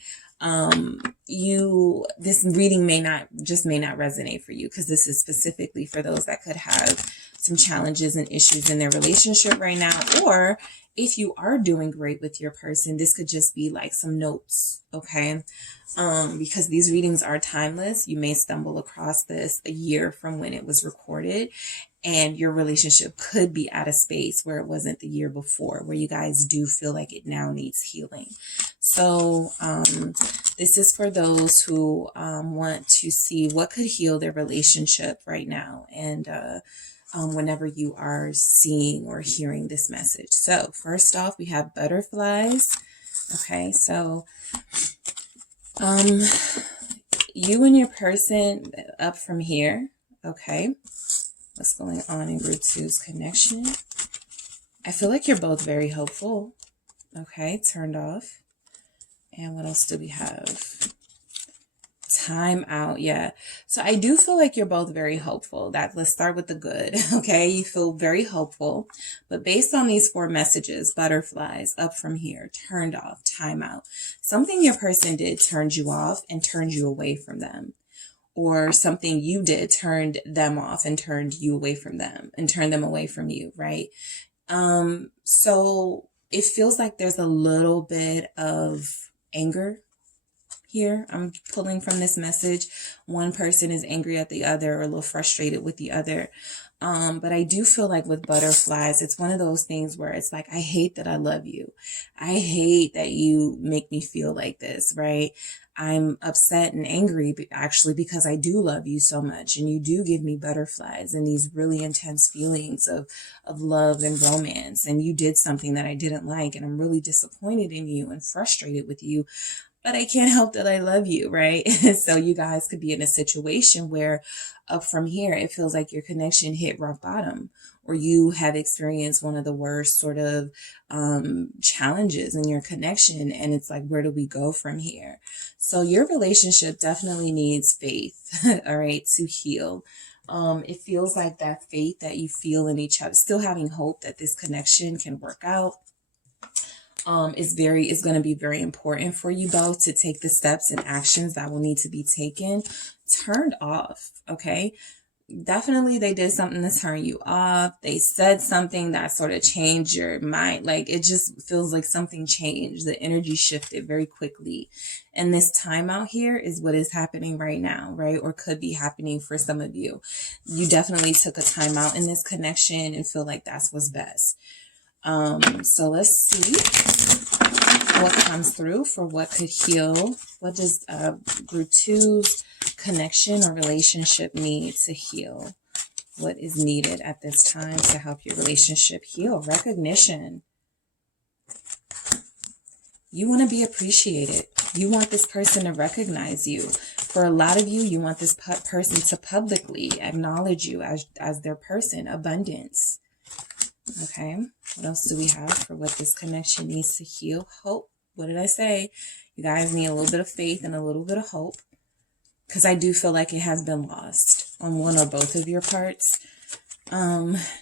This reading may not resonate for you, because this is specifically for those that could have some challenges and issues in their relationship right now. Or if you are doing great with your person, this could just be like some notes, okay? Because these readings are timeless. You may stumble across this a year from when it was recorded, and your relationship could be at a space where it wasn't the year before, where you guys do feel like it now needs healing. So this is for those who want to see what could heal their relationship right now, and whenever you are seeing or hearing this message. So first off, we have butterflies. Okay, so you and your person up from here. Okay, what's going on in group 2's connection? I feel like you're both very hopeful. Okay, turned off. And what else do we have? Time out. Yeah. So I do feel like you're both very hopeful. Let's start with the good. Okay. You feel very hopeful, but based on these 4 messages, butterflies, up from here, turned off, time out, something your person did turned you off and turned you away from them, or something you did turned them off and turned you away from them and turned them away from you. Right. So it feels like there's a little bit of anger here. I'm pulling from this message. One person is angry at the other, or a little frustrated with the other. But I do feel like with butterflies, it's one of those things where it's like, I hate that I love you. I hate that you make me feel like this, right? I'm upset and angry actually because I do love you so much, and you do give me butterflies and these really intense feelings of love and romance, and you did something that I didn't like, and I'm really disappointed in you and frustrated with you. But I can't help that I love you, right? So you guys could be in a situation where up from here, it feels like your connection hit rock bottom, or you have experienced one of the worst sort of challenges in your connection. And it's like, where do we go from here? So your relationship definitely needs faith, all right, to heal. It feels like that faith that you feel in each other, still having hope that this connection can work out, is going to be very important for you both to take the steps and actions that will need to be taken. Turned off. Okay. Definitely they did something to turn you off. They said something that sort of changed your mind. Like, it just feels like something changed. The energy shifted very quickly. And this timeout here is what is happening right now, right? Or could be happening for some of you. You definitely took a timeout in this connection and feel like that's what's best. So let's see what comes through for what could heal. What does group 2's connection or relationship need to heal? What is needed at this time to help your relationship heal? Recognition. You want to be appreciated. You want this person to recognize you. For a lot of you, you want this person to publicly acknowledge you as their person. Abundance. Okay, what else do we have for what this connection needs to heal? Hope. What did I say? You guys need a little bit of faith and a little bit of hope, because I do feel like it has been lost on one or both of your parts.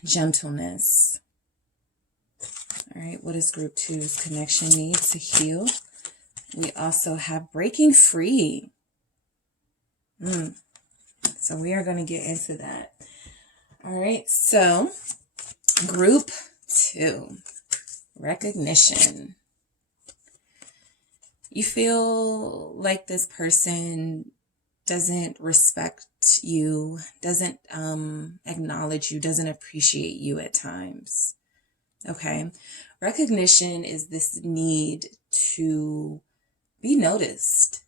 Gentleness. All right, what does group 2's connection need to heal? We also have breaking free. So we are going to get into that. All right, so group 2, recognition. You feel like this person doesn't respect you, doesn't acknowledge you, doesn't appreciate you at times. Okay. Recognition is this need to be noticed,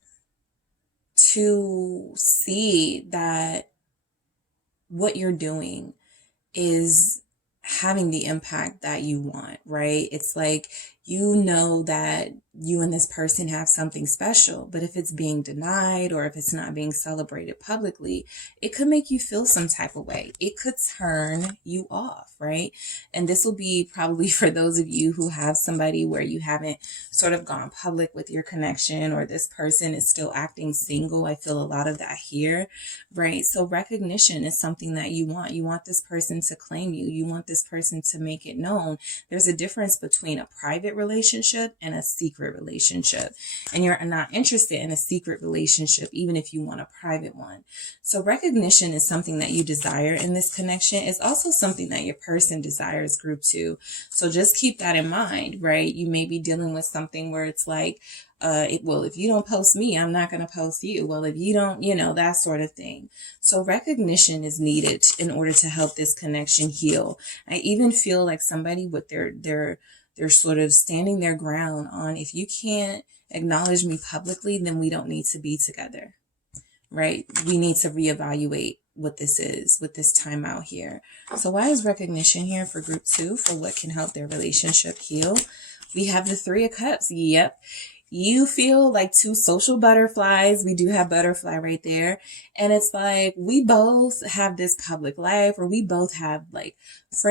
to see that what you're doing is having the impact that you want, right? It's like, you know that you and this person have something special, but if it's being denied or if it's not being celebrated publicly, it could make you feel some type of way. It could turn you off, right? And this will be probably for those of you who have somebody where you haven't sort of gone public with your connection, or this person is still acting single. I feel a lot of that here, right? So recognition is something that you want. You want this person to claim you. You want this person to make it known. There's a difference between a private relationship and a secret relationship. And you're not interested in a secret relationship, even if you want a private one. So recognition is something that you desire in this connection. It's also something that your person desires, group 2. So just keep that in mind, right? You may be dealing with something where it's like, well, if you don't post me, I'm not going to post you. Well, if you don't, that sort of thing. So recognition is needed in order to help this connection heal. I even feel like somebody with they're sort of standing their ground on, if you can't acknowledge me publicly, then we don't need to be together, right? We need to reevaluate what this is with this time out here. So why is recognition here for group 2 for what can help their relationship heal? We have the 3 of Cups. Yep. You feel like 2 social butterflies. We do have butterfly right there. And it's like, we both have this public life, or we both have like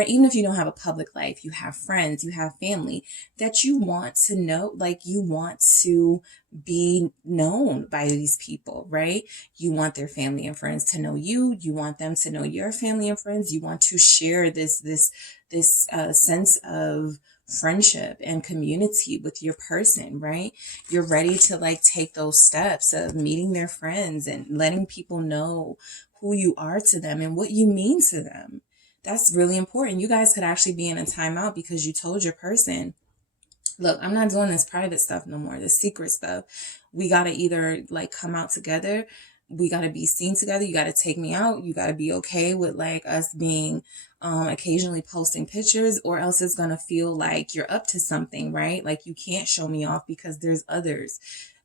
even if you don't have a public life, you have friends, you have family that you want to know, like you want to be known by these people, right? You want their family and friends to know you. You want them to know your family and friends. You want to share this sense of friendship and community with your person, right? You're ready to like take those steps of meeting their friends and letting people know who you are to them and what you mean to them. That's really important. You guys could actually be in a timeout because you told your person, look, I'm not doing this private stuff no more, the secret stuff. We got to either like come out together. We got to be seen together. You got to take me out. You got to be okay with like us being occasionally posting pictures, or else it's going to feel like you're up to something, right? Like you can't show me off because there's others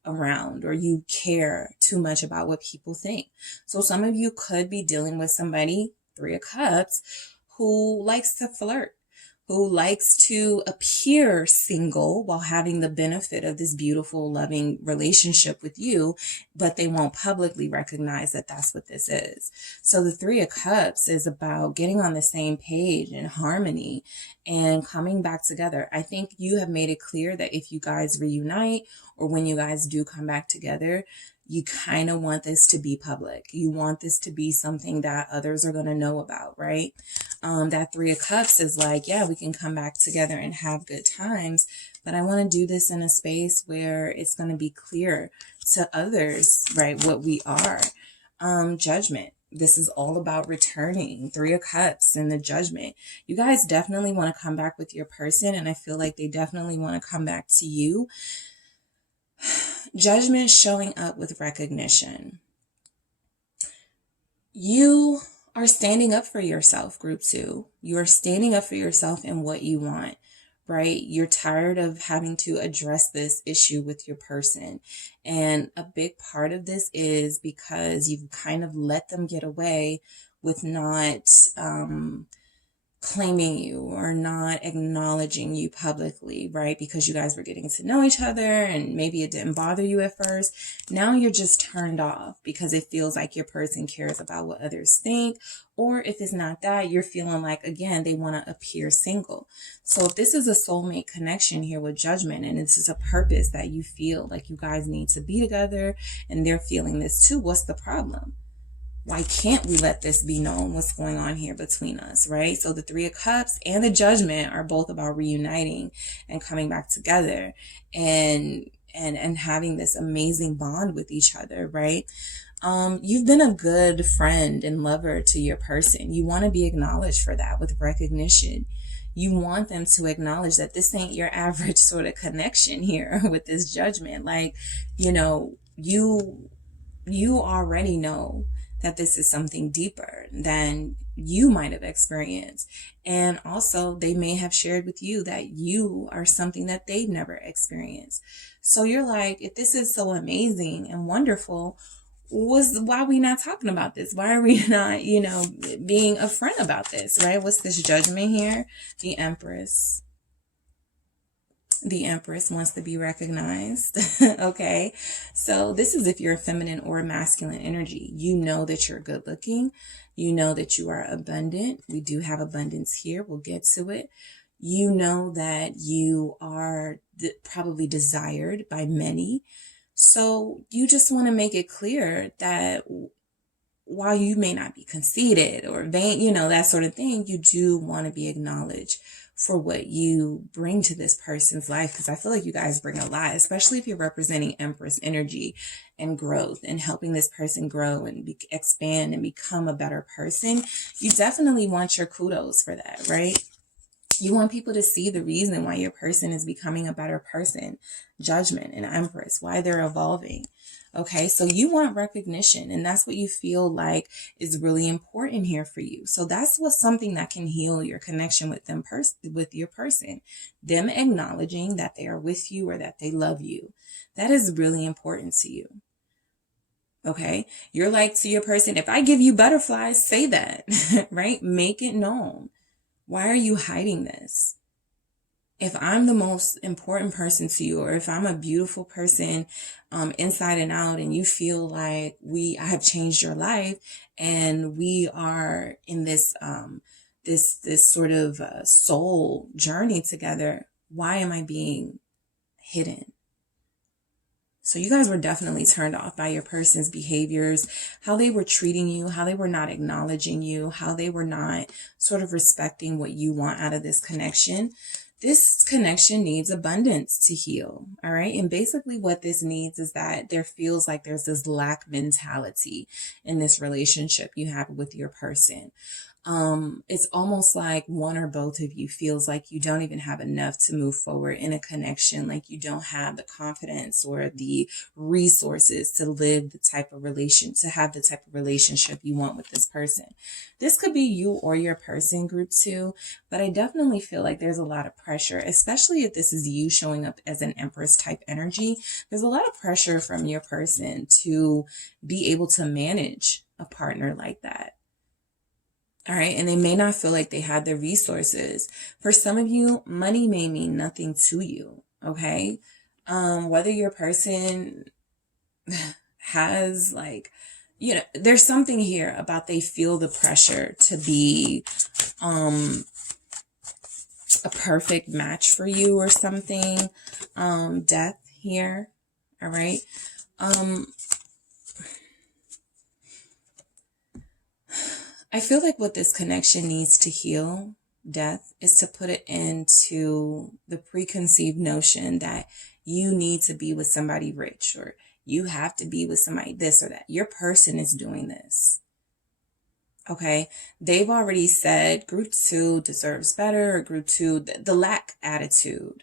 around, or you care too much about what people think. So some of you could be dealing with somebody, 3 of Cups, who likes to flirt, who likes to appear single while having the benefit of this beautiful, loving relationship with you, but they won't publicly recognize that that's what this is. So the 3 of Cups is about getting on the same page and harmony and coming back together. I think you have made it clear that if you guys reunite, or when you guys do come back together, you kind of want this to be public. You want this to be something that others are going to know about, right? That 3 of Cups is like, yeah, we can come back together and have good times, but I want to do this in a space where it's going to be clear to others, right, what we are. Judgment. This is all about returning. 3 of Cups and the Judgment. You guys definitely want to come back with your person, and I feel like they definitely want to come back to you. Judgment showing up with recognition. You are standing up for yourself, group 2. You are standing up for yourself and what you want, right? You're tired of having to address this issue with your person. And a big part of this is because you've kind of let them get away with not claiming you or not acknowledging you publicly, right? Because you guys were getting to know each other and maybe it didn't bother you at first. Now you're just turned off because it feels like your person cares about what others think. Or if it's not that, you're feeling like, again, they want to appear single. So if this is a soulmate connection here with Judgment, and this is a purpose that you feel like you guys need to be together and they're feeling this too, what's the problem? Why can't we let this be known, what's going on here between us, right? So the Three of Cups and the Judgment are both about reuniting and coming back together and having this amazing bond with each other, right? You've been a good friend and lover to your person. You want to be acknowledged for that with recognition. You want them to acknowledge that this ain't your average sort of connection here with this Judgment. Like, you know, you already know that this is something deeper than you might have experienced. And also they may have shared with you that you are something that they've never experienced. So you're like, if this is so amazing and wonderful, why are we not talking about this? Why are we not, you know, being upfront about this, right? What's this Judgment here? The Empress. The Empress wants to be recognized. Okay. So this is if you're a feminine or a masculine energy. You know that you're good looking. You know that you are abundant. We do have abundance here. We'll get to it. You know that you are probably desired by many. So you just want to make it clear that while you may not be conceited or vain, you know, that sort of thing, you do want to be acknowledged for what you bring to this person's life. Because I feel like you guys bring a lot, especially if you're representing Empress energy and growth and helping this person grow and expand and become a better person. You definitely want your kudos for that, right? You want people to see the reason why your person is becoming a better person. Judgment and Empress, why they're evolving. Okay, so you want recognition, and that's what you feel like is really important here for you. So that's what's something that can heal your connection with them, with your person. Them acknowledging that they are with you or that they love you. That is really important to you. Okay, you're like to your person, if I give you butterflies, say that, right? Make it known. Why are you hiding this? If I'm the most important person to you, or if I'm a beautiful person inside and out, and you feel like I have changed your life, and we are in this this sort of soul journey together, why am I being hidden? So you guys were definitely turned off by your person's behaviors, how they were treating you, how they were not acknowledging you, how they were not sort of respecting what you want out of this connection. This connection needs abundance to heal, all right? And basically what this needs is that there feels like there's this lack mentality in this relationship you have with your person. It's almost like one or both of you feels like you don't even have enough to move forward in a connection, like you don't have the confidence or the resources to live the type of to have the type of relationship you want with this person. This could be you or your person, group 2, but I definitely feel like there's a lot of pressure, especially if this is you showing up as an Empress type energy. There's a lot of pressure from your person to be able to manage a partner like that. All right. And they may not feel like they have the resources. For some of you, money may mean nothing to you. Okay. Whether your person has like, you know, there's something here about they feel the pressure to be, a perfect match for you or something. Death here. All right. I feel like what this connection needs to heal, Death, is to put it into the preconceived notion that you need to be with somebody rich, or you have to be with somebody this or that. Your person is doing this. Okay. They've already said group 2 deserves better, or group 2, the lack attitude.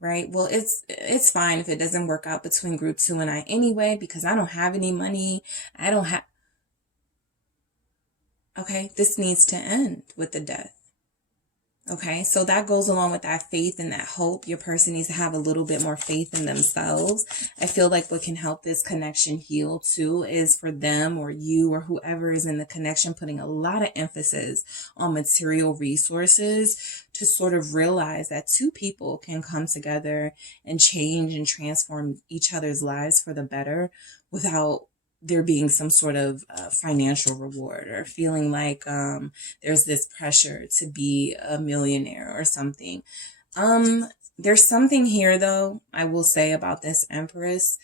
Right. Well, it's fine if it doesn't work out between group 2 and I anyway, because I don't have any money. I don't have. Okay, this needs to end with the Death. Okay, so that goes along with that faith and that hope. Your person needs to have a little bit more faith in themselves. I feel like what can help this connection heal too is for them or you or whoever is in the connection putting a lot of emphasis on material resources to sort of realize that two people can come together and change and transform each other's lives for the better without there being some sort of financial reward, or feeling like there's this pressure to be a millionaire or something. There's something here, though, I will say about this Empress.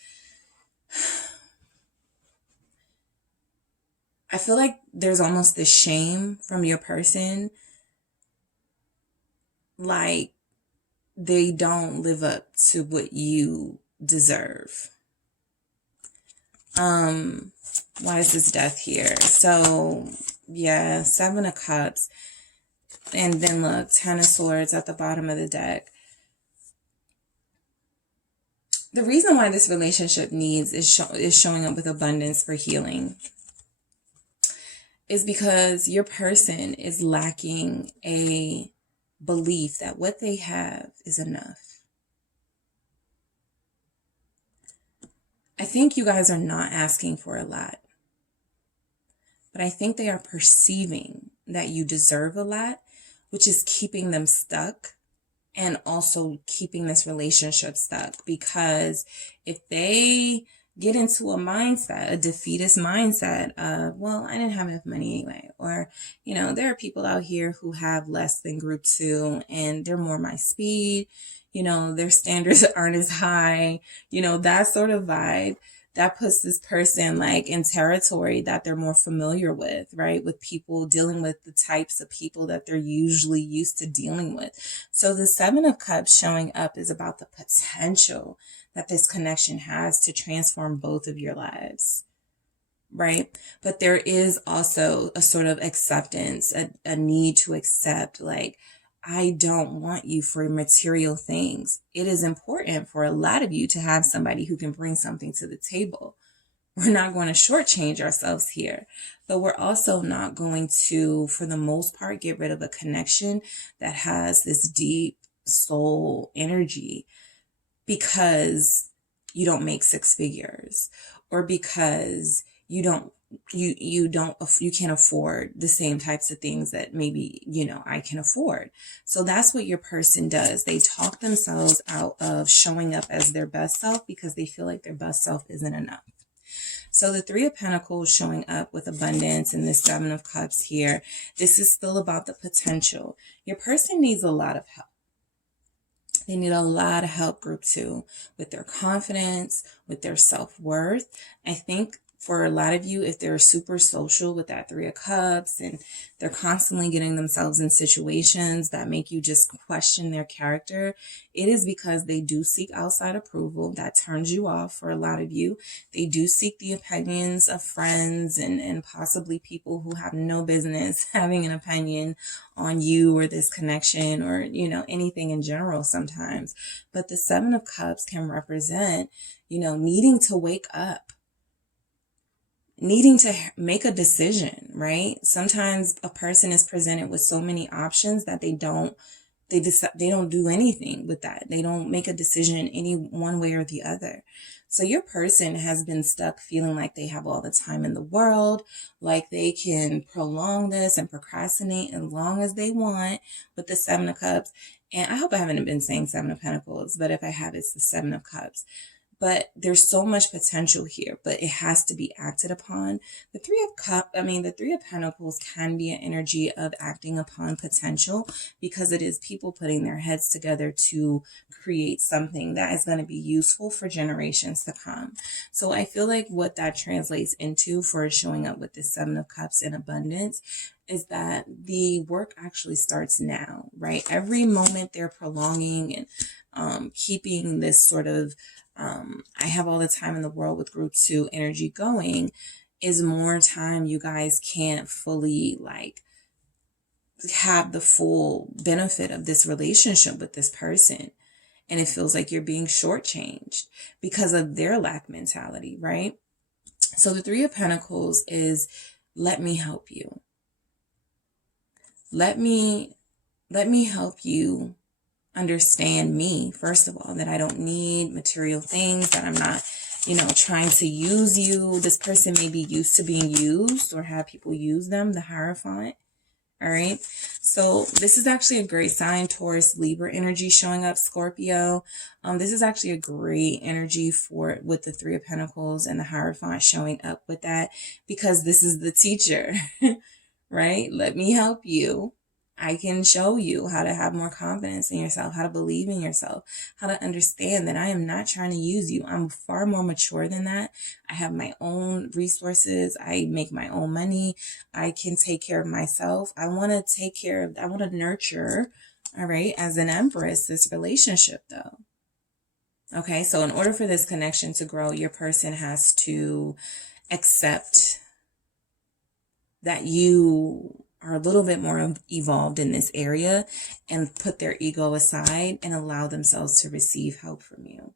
I feel like there's almost this shame from your person, like they don't live up to what you deserve. Why is this death here? So yeah, 7 of Cups, and then look, 10 of Swords at the bottom of the deck. The reason why this relationship is showing up with abundance for healing is because your person is lacking a belief that what they have is enough. I think you guys are not asking for a lot, but I think they are perceiving that you deserve a lot, which is keeping them stuck and also keeping this relationship stuck. Because if they get into a mindset, a defeatist mindset of, well, I didn't have enough money anyway, or, you know, there are people out here who have less than group 2 and they're more my speed, you know, their standards aren't as high, you know, that sort of vibe, that puts this person like in territory that they're more familiar with, right? With people, dealing with the types of people that they're usually used to dealing with. So the 7 of Cups showing up is about the potential that this connection has to transform both of your lives, right? But there is also a sort of acceptance, a need to accept, like, I don't want you for material things. It is important for a lot of you to have somebody who can bring something to the table. We're not going to shortchange ourselves here, but we're also not going to, for the most part, get rid of a connection that has this deep soul energy because you don't make 6 figures, or because you can't afford the same types of things that maybe, you know, I can afford. So that's what your person does. They talk themselves out of showing up as their best self because they feel like their best self isn't enough. So the 3 of Pentacles showing up with abundance and the 7 of Cups here, this is still about the potential. Your person needs a lot of help. They need a lot of help, group 2, with their confidence, with their self-worth. I think for a lot of you, if they're super social with that 3 of Cups and they're constantly getting themselves in situations that make you just question their character, it is because they do seek outside approval. That turns you off for a lot of you. They do seek the opinions of friends and possibly people who have no business having an opinion on you or this connection or, you know, anything in general sometimes. But the 7 of Cups can represent, you know, needing to wake up, needing to make a decision, right? Sometimes a person is presented with so many options that they don't do anything with that. They don't make a decision any one way or the other. So your person has been stuck feeling like they have all the time in the world, like they can prolong this and procrastinate as long as they want with the 7 of Cups. And I hope I haven't been saying 7 of Pentacles, but if I have, it's the 7 of Cups. But there's so much potential here, but it has to be acted upon. The 3 of Pentacles can be an energy of acting upon potential because it is people putting their heads together to create something that is going to be useful for generations to come. So I feel like what that translates into for showing up with the 7 of Cups in abundance is that the work actually starts now, right? Every moment they're prolonging and keeping this sort of I have all the time in the world with group 2 energy going is more time you guys can't fully like have the full benefit of this relationship with this person. And it feels like you're being shortchanged because of their lack mentality, right? So the 3 of Pentacles is, let me help you. Let me help you understand me, first of all, that I don't need material things, that I'm not, you know, trying to use you. This person may be used to being used or have people use them, the Hierophant. All right. So this is actually a great sign, Taurus, Libra energy showing up, Scorpio. This is actually a great energy with the 3 of Pentacles and the Hierophant showing up with that, because this is the teacher, right? Let me help you I can show you how to have more confidence in yourself, how to believe in yourself, how to understand that I am not trying to use you. I'm far more mature than that. I have my own resources. I make my own money. I can take care of myself. I want to nurture, all right, as an empress, this relationship though. Okay, so in order for this connection to grow, your person has to accept that you are a little bit more evolved in this area and put their ego aside and allow themselves to receive help from you.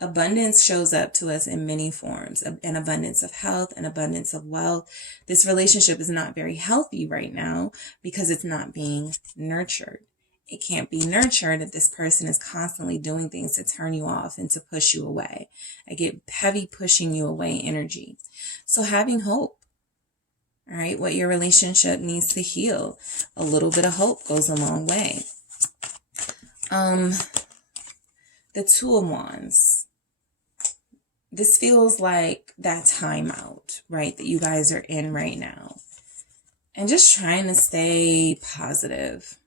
Abundance shows up to us in many forms, an abundance of health, an abundance of wealth. This relationship is not very healthy right now because it's not being nurtured. It can't be nurtured if this person is constantly doing things to turn you off and to push you away. I get heavy pushing you away energy. So having hope. All right, what your relationship needs to heal. A little bit of hope goes a long way. The Two of Wands. This feels like that timeout, right, that you guys are in right now. And just trying to stay positive,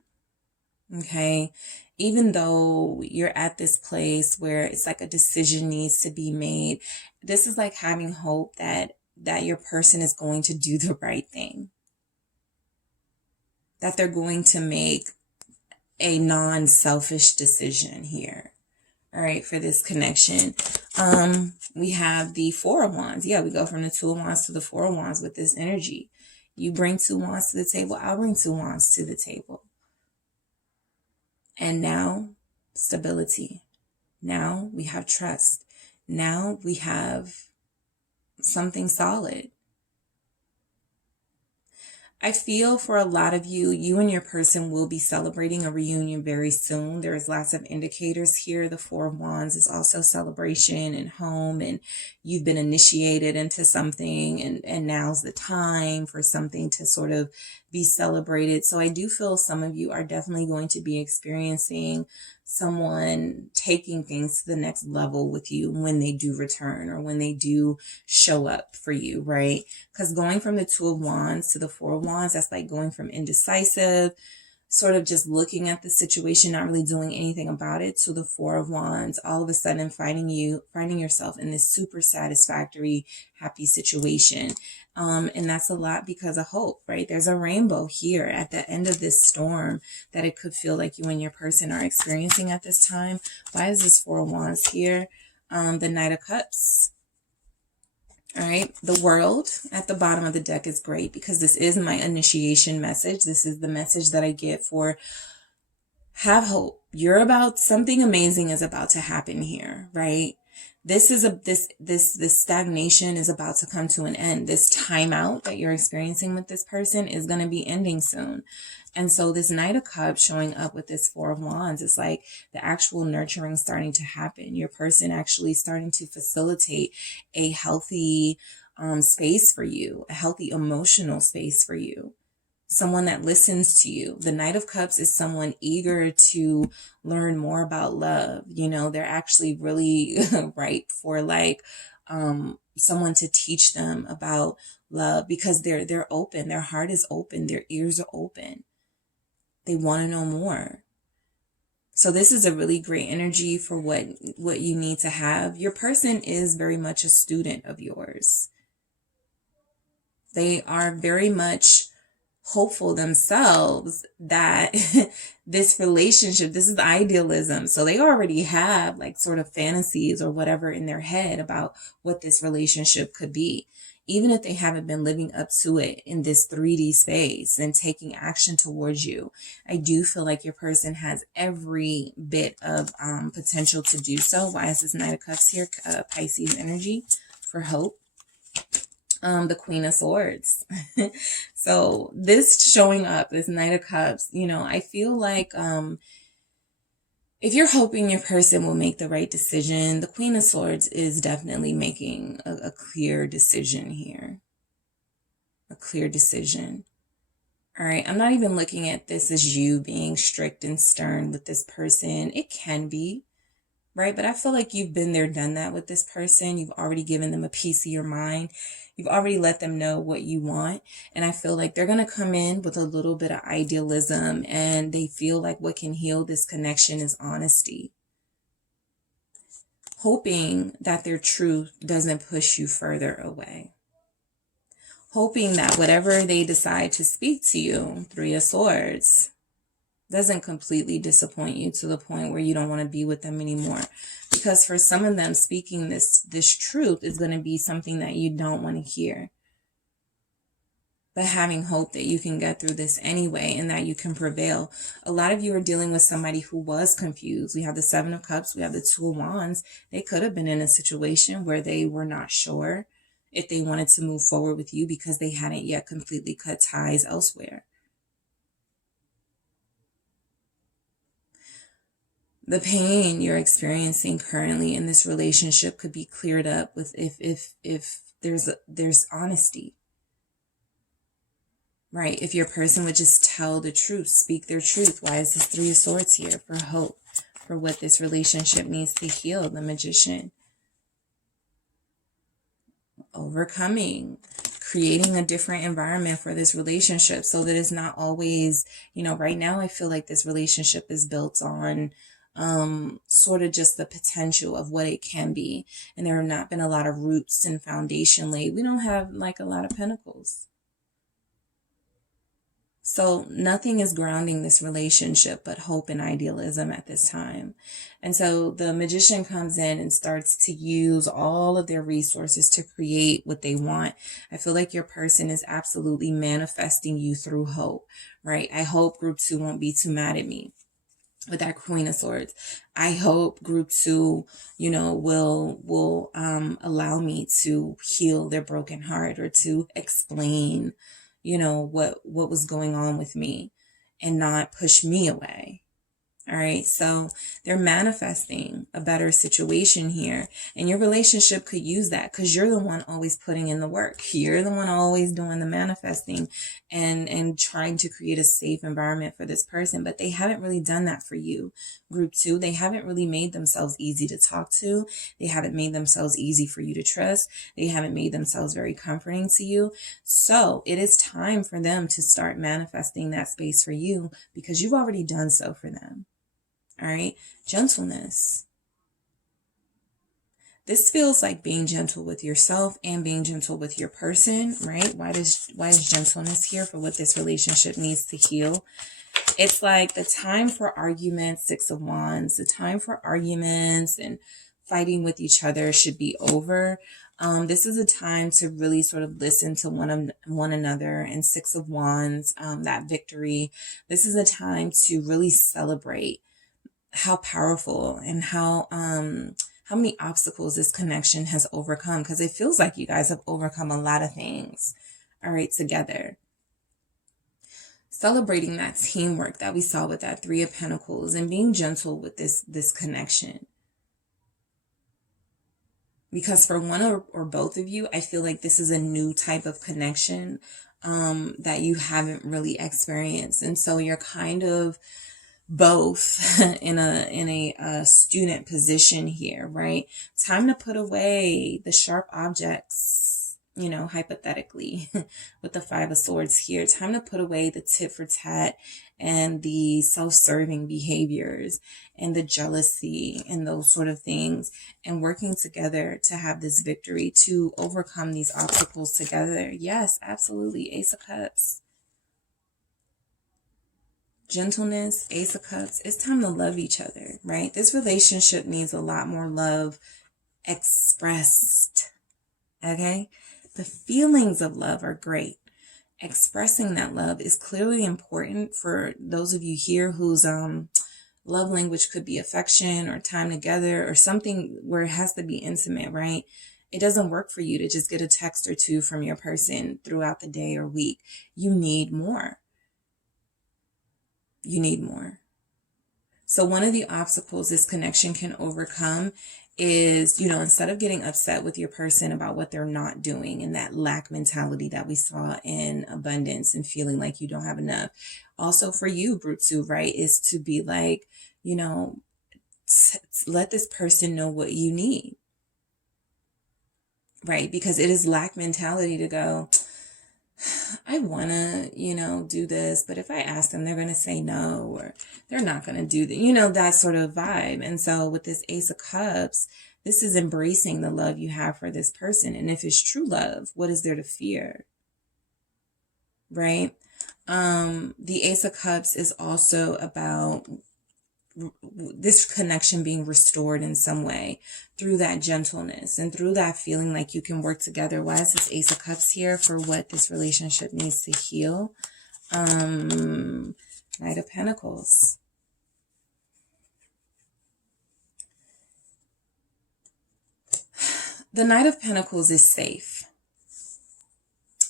okay? Even though you're at this place where it's like a decision needs to be made, this is like having hope that your person is going to do the right thing. That they're going to make a non-selfish decision here. All right, for this connection. We have the Four of Wands. Yeah, we go from the Two of Wands to the Four of Wands with this energy. You bring 2 wands to the table. I'll bring 2 wands to the table. And now, stability. Now we have trust. Now we have something solid. I feel for a lot of you, you and your person will be celebrating a reunion very soon. There's lots of indicators here. The Four of Wands is also celebration and home, and you've been initiated into something, and now's the time for something to sort of be celebrated. So I do feel some of you are definitely going to be experiencing someone taking things to the next level with you when they do return or when they do show up for you, right? Because going from the Two of Wands to the Four of Wands, that's like going from indecisive, sort of just looking at the situation, not really doing anything about it, to the Four of Wands, all of a sudden finding yourself in this super satisfactory, happy situation. And that's a lot because of hope, right? There's a rainbow here at the end of this storm that it could feel like you and your person are experiencing at this time. Why is this Four of Wands here? The Knight of Cups. All right. The World at the bottom of the deck is great because this is my initiation message. This is the message that I get for have hope. Something amazing is about to happen here, right? This stagnation is about to come to an end. This timeout that you're experiencing with this person is going to be ending soon. And so this Knight of Cups showing up with this Four of Wands is like the actual nurturing starting to happen. Your person actually starting to facilitate a healthy space for you, a healthy emotional space for you. Someone that listens to you. The Knight of Cups is someone eager to learn more about love. You know, they're actually really ripe for like someone to teach them about love because they're open. Their heart is open. Their ears are open. They want to know more. So this is a really great energy for what you need to have. Your person is very much a student of yours. They are very much hopeful themselves that this relationship, this is idealism. So they already have like sort of fantasies or whatever in their head about what this relationship could be. Even if they haven't been living up to it in this 3D space and taking action towards you, I do feel like your person has every bit of potential to do so. Why is this Knight of Cups here? Pisces energy for hope. The Queen of Swords. So this showing up, this Knight of Cups, you know, I feel like if you're hoping your person will make the right decision, the Queen of Swords is definitely making a clear decision here. A clear decision. All right. I'm not even looking at this as you being strict and stern with this person. It can be. right? But I feel like you've been there, done that with this person. You've already given them a piece of your mind. You've already let them know what you want. And I feel like they're going to come in with a little bit of idealism, and they feel like what can heal this connection is honesty. Hoping that their truth doesn't push you further away. Hoping that whatever they decide to speak to you, Three of Swords, doesn't completely disappoint you to the point where you don't want to be with them anymore. Because for some of them, speaking this truth is going to be something that you don't want to hear. But having hope that you can get through this anyway and that you can prevail. A lot of you are dealing with somebody who was confused. We have the Seven of Cups. We have the Two of Wands. They could have been in a situation where they were not sure if they wanted to move forward with you because they hadn't yet completely cut ties elsewhere. The pain you're experiencing currently in this relationship could be cleared up with if there's honesty. Right? If your person would just tell the truth, speak their truth. Why is this Three of Swords here? For hope, for what this relationship needs to heal. The Magician. Overcoming, creating a different environment for this relationship so that it's not always, right now I feel like this relationship is built on sort of just the potential of what it can be. And there have not been a lot of roots and foundation laid. We don't have like a lot of pentacles. So nothing is grounding this relationship but hope and idealism at this time. And so the Magician comes in and starts to use all of their resources to create what they want. I feel like your person is absolutely manifesting you through hope, right? I hope group 2 won't be too mad at me with that Queen of Swords. I hope group 2, will allow me to heal their broken heart or to explain what was going on with me and not push me away. All right. So they're manifesting a better situation here, and your relationship could use that because you're the one always putting in the work. You're the one always doing the manifesting and trying to create a safe environment for this person. But they haven't really done that for you. Group 2, they haven't really made themselves easy to talk to. They haven't made themselves easy for you to trust. They haven't made themselves very comforting to you. So it is time for them to start manifesting that space for you because you've already done so for them. All right. Gentleness. This feels like being gentle with yourself and being gentle with your person, right? Why is gentleness here for what this relationship needs to heal? It's like the time for arguments, Six of Wands, the time for arguments and fighting with each other should be over. This is a time to really sort of listen to one another, and Six of Wands, that victory. This is a time to really celebrate how powerful and how many obstacles this connection has overcome, because it feels like you guys have overcome a lot of things, all right, together. Celebrating that teamwork that we saw with that Three of Pentacles and being gentle with this connection. Because for one or both of you, I feel like this is a new type of connection that you haven't really experienced. And so you're kind of both in a student position here, right? Time to put away the sharp objects, hypothetically, with the Five of Swords here. Time to put away the tit for tat and the self-serving behaviors and the jealousy and those sort of things, and working together to have this victory, to overcome these obstacles together. Yes, absolutely. Ace of Cups. Gentleness, Ace of Cups. It's time to love each other, right? This relationship needs a lot more love expressed, okay? The feelings of love are great. Expressing that love is clearly important for those of you here whose love language could be affection or time together or something where it has to be intimate, right? It doesn't work for you to just get a text or two from your person throughout the day or week. You need more. You need more. So one of the obstacles this connection can overcome is, instead of getting upset with your person about what they're not doing and that lack mentality that we saw in abundance and feeling like you don't have enough. Also for you, Group 2, right, is to be like, let this person know what you need, right? Because it is lack mentality to go, I want to, do this, but if I ask them, they're going to say no, or they're not going to do that, that sort of vibe. And so with this Ace of Cups, this is embracing the love you have for this person. And if it's true love, what is there to fear? Right? The Ace of Cups is also about this connection being restored in some way through that gentleness and through that feeling like you can work together. Why is this Ace of Cups here? For what this relationship needs to heal. Knight of Pentacles. The Knight of Pentacles is safe.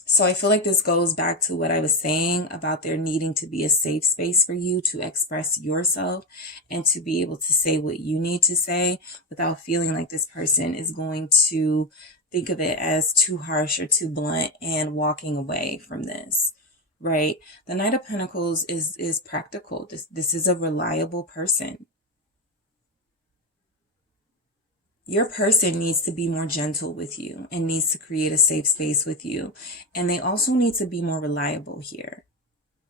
So I feel like this goes back to what I was saying about there needing to be a safe space for you to express yourself and to be able to say what you need to say without feeling like this person is going to think of it as too harsh or too blunt and walking away from this, right? The Knight of Pentacles is practical. This is a reliable person. Your person needs to be more gentle with you and needs to create a safe space with you. And they also need to be more reliable here,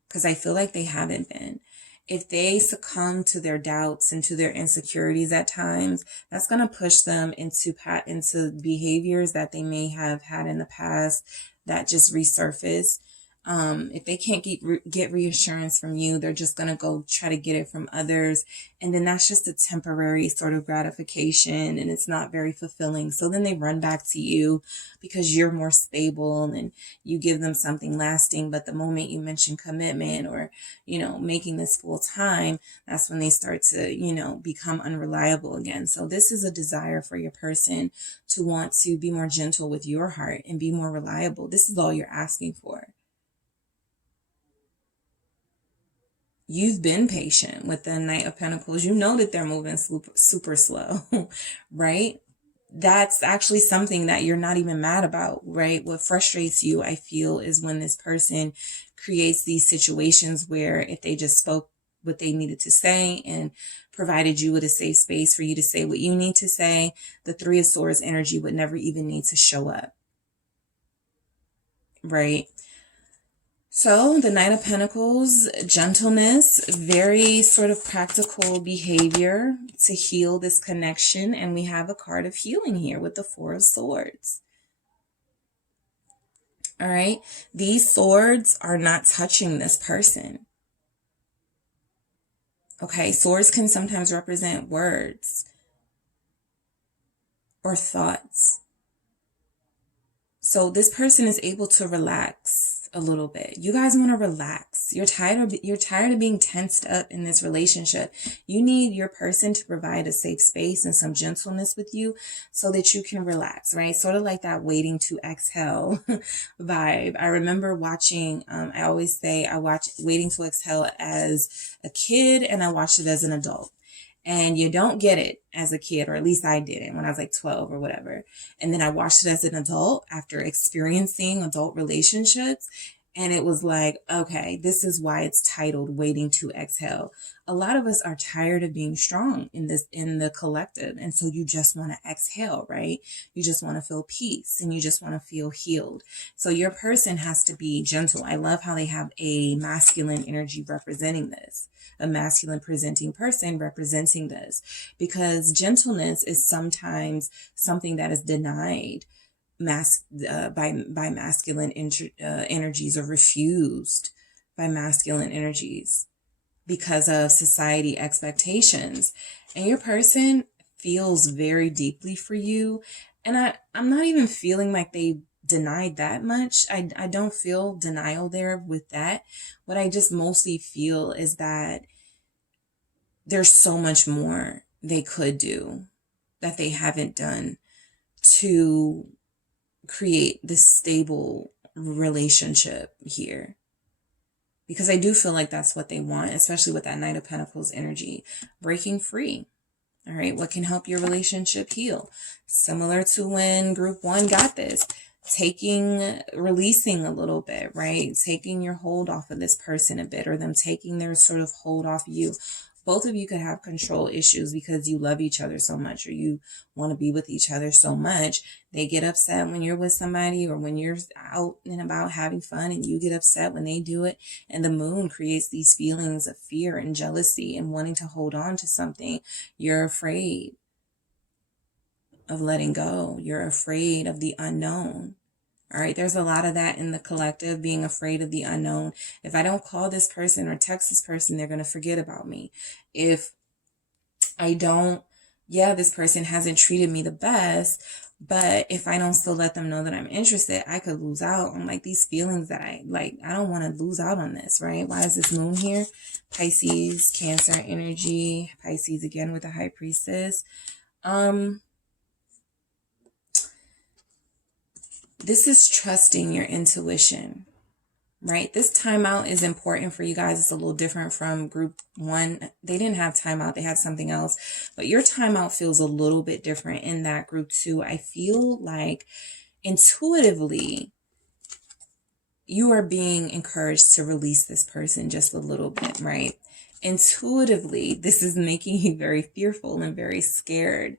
because I feel like they haven't been. If they succumb to their doubts and to their insecurities at times, that's going to push them into behaviors that they may have had in the past that just resurface. If they can't get reassurance from you, they're just going to go try to get it from others. And then that's just a temporary sort of gratification, and it's not very fulfilling. So then they run back to you because you're more stable and you give them something lasting. But the moment you mention commitment or, making this full time, that's when they start to, become unreliable again. So this is a desire for your person to want to be more gentle with your heart and be more reliable. This is all you're asking for. You've been patient with the Knight of Pentacles. You know that they're moving super slow, right? That's actually something that you're not even mad about, right? What frustrates you, I feel, is when this person creates these situations where if they just spoke what they needed to say and provided you with a safe space for you to say what you need to say, the Three of Swords energy would never even need to show up, right? So the Knight of Pentacles, gentleness, very sort of practical behavior to heal this connection. And we have a card of healing here with the Four of Swords. All right. These swords are not touching this person. Okay. Swords can sometimes represent words or thoughts. So this person is able to relax a little bit. You guys want to relax. You're tired of being tensed up in this relationship. You need your person to provide a safe space and some gentleness with you so that you can relax, right? Sort of like that waiting to exhale vibe. I remember watching, I always say I watch Waiting to Exhale as a kid and I watched it as an adult. And you don't get it as a kid, or at least I didn't when I was like 12 or whatever. And then I watched it as an adult after experiencing adult relationships. And it was like, okay, this is why it's titled Waiting to Exhale. A lot of us are tired of being strong in the collective. And so you just want to exhale, right? You just want to feel peace and you just want to feel healed. So your person has to be gentle. I love how they have a masculine energy representing this. A masculine presenting person representing this, because gentleness is sometimes something that is denied by masculine energies, or refused by masculine energies because of society expectations. And your person feels very deeply for you. And I'm not even feeling like they denied that much. I don't feel denial there with that. What I just mostly feel is that there's so much more they could do that they haven't done to create this stable relationship here. Because I do feel like that's what they want, especially with that Knight of Pentacles energy. Breaking free. All right. What can help your relationship heal? Similar to when group one got this. Releasing a little bit, right? Taking your hold off of this person a bit, or them taking their sort of hold off you. Both of you could have control issues because you love each other so much, or you want to be with each other so much. They get upset when you're with somebody, or when you're out and about having fun, and you get upset when they do it. And the moon creates these feelings of fear and jealousy and wanting to hold on to something. You're afraid of letting go. You're afraid of the unknown. All right, there's a lot of that in the collective, being afraid of the unknown. If I don't call this person or text this person, they're going to forget about me. If I don't, this person hasn't treated me the best, but if I don't still let them know that I'm interested, I could lose out on like these feelings that I don't want to lose out on this, right? Why is this moon here? Pisces, Cancer energy, Pisces again with the High Priestess. This is trusting your intuition, right? This timeout is important for you guys. It's a little different from group one. They didn't have timeout. They had something else. But your timeout feels a little bit different in that group two. I feel like intuitively, you are being encouraged to release this person just a little bit, right? Intuitively, this is making you very fearful and very scared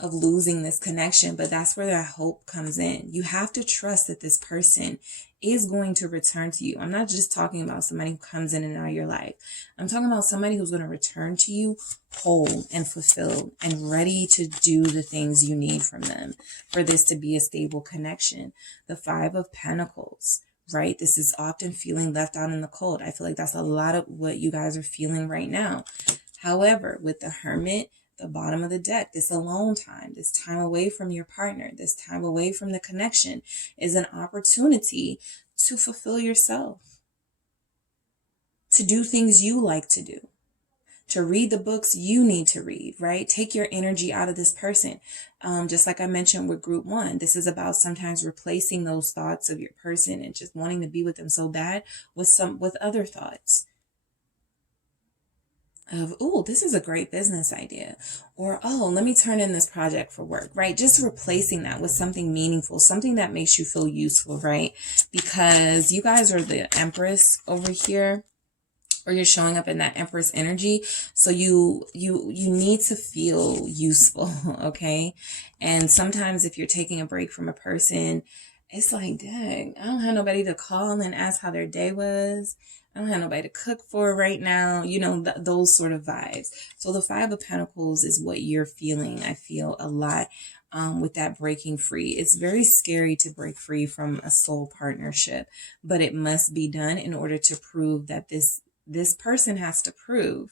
of losing this connection, but that's where that hope comes in. You have to trust that this person is going to return to you. I'm not just talking about somebody who comes in and out of your life. I'm talking about somebody who's going to return to you whole and fulfilled and ready to do the things you need from them for this to be a stable connection. The Five of Pentacles, right? This is often feeling left out in the cold. I feel like that's a lot of what you guys are feeling right now. However, with the Hermit, the bottom of the deck, this alone time, this time away from your partner, this time away from the connection is an opportunity to fulfill yourself, to do things you like to do, to read the books you need to read, right? Take your energy out of this person. Just like I mentioned with group one, this is about sometimes replacing those thoughts of your person and just wanting to be with them so bad with other thoughts. Of, oh, this is a great business idea. Or, oh, let me turn in this project for work, right? Just replacing that with something meaningful, something that makes you feel useful, right? Because you guys are the Empress over here, or you're showing up in that Empress energy. So you need to feel useful, okay? And sometimes if you're taking a break from a person, it's like, dang, I don't have nobody to call and ask how their day was. I don't have nobody to cook for right now. You know, those sort of vibes. So the Five of Pentacles is what you're feeling. I feel a lot with that breaking free. It's very scary to break free from a soul partnership, but it must be done in order to prove that this person has to prove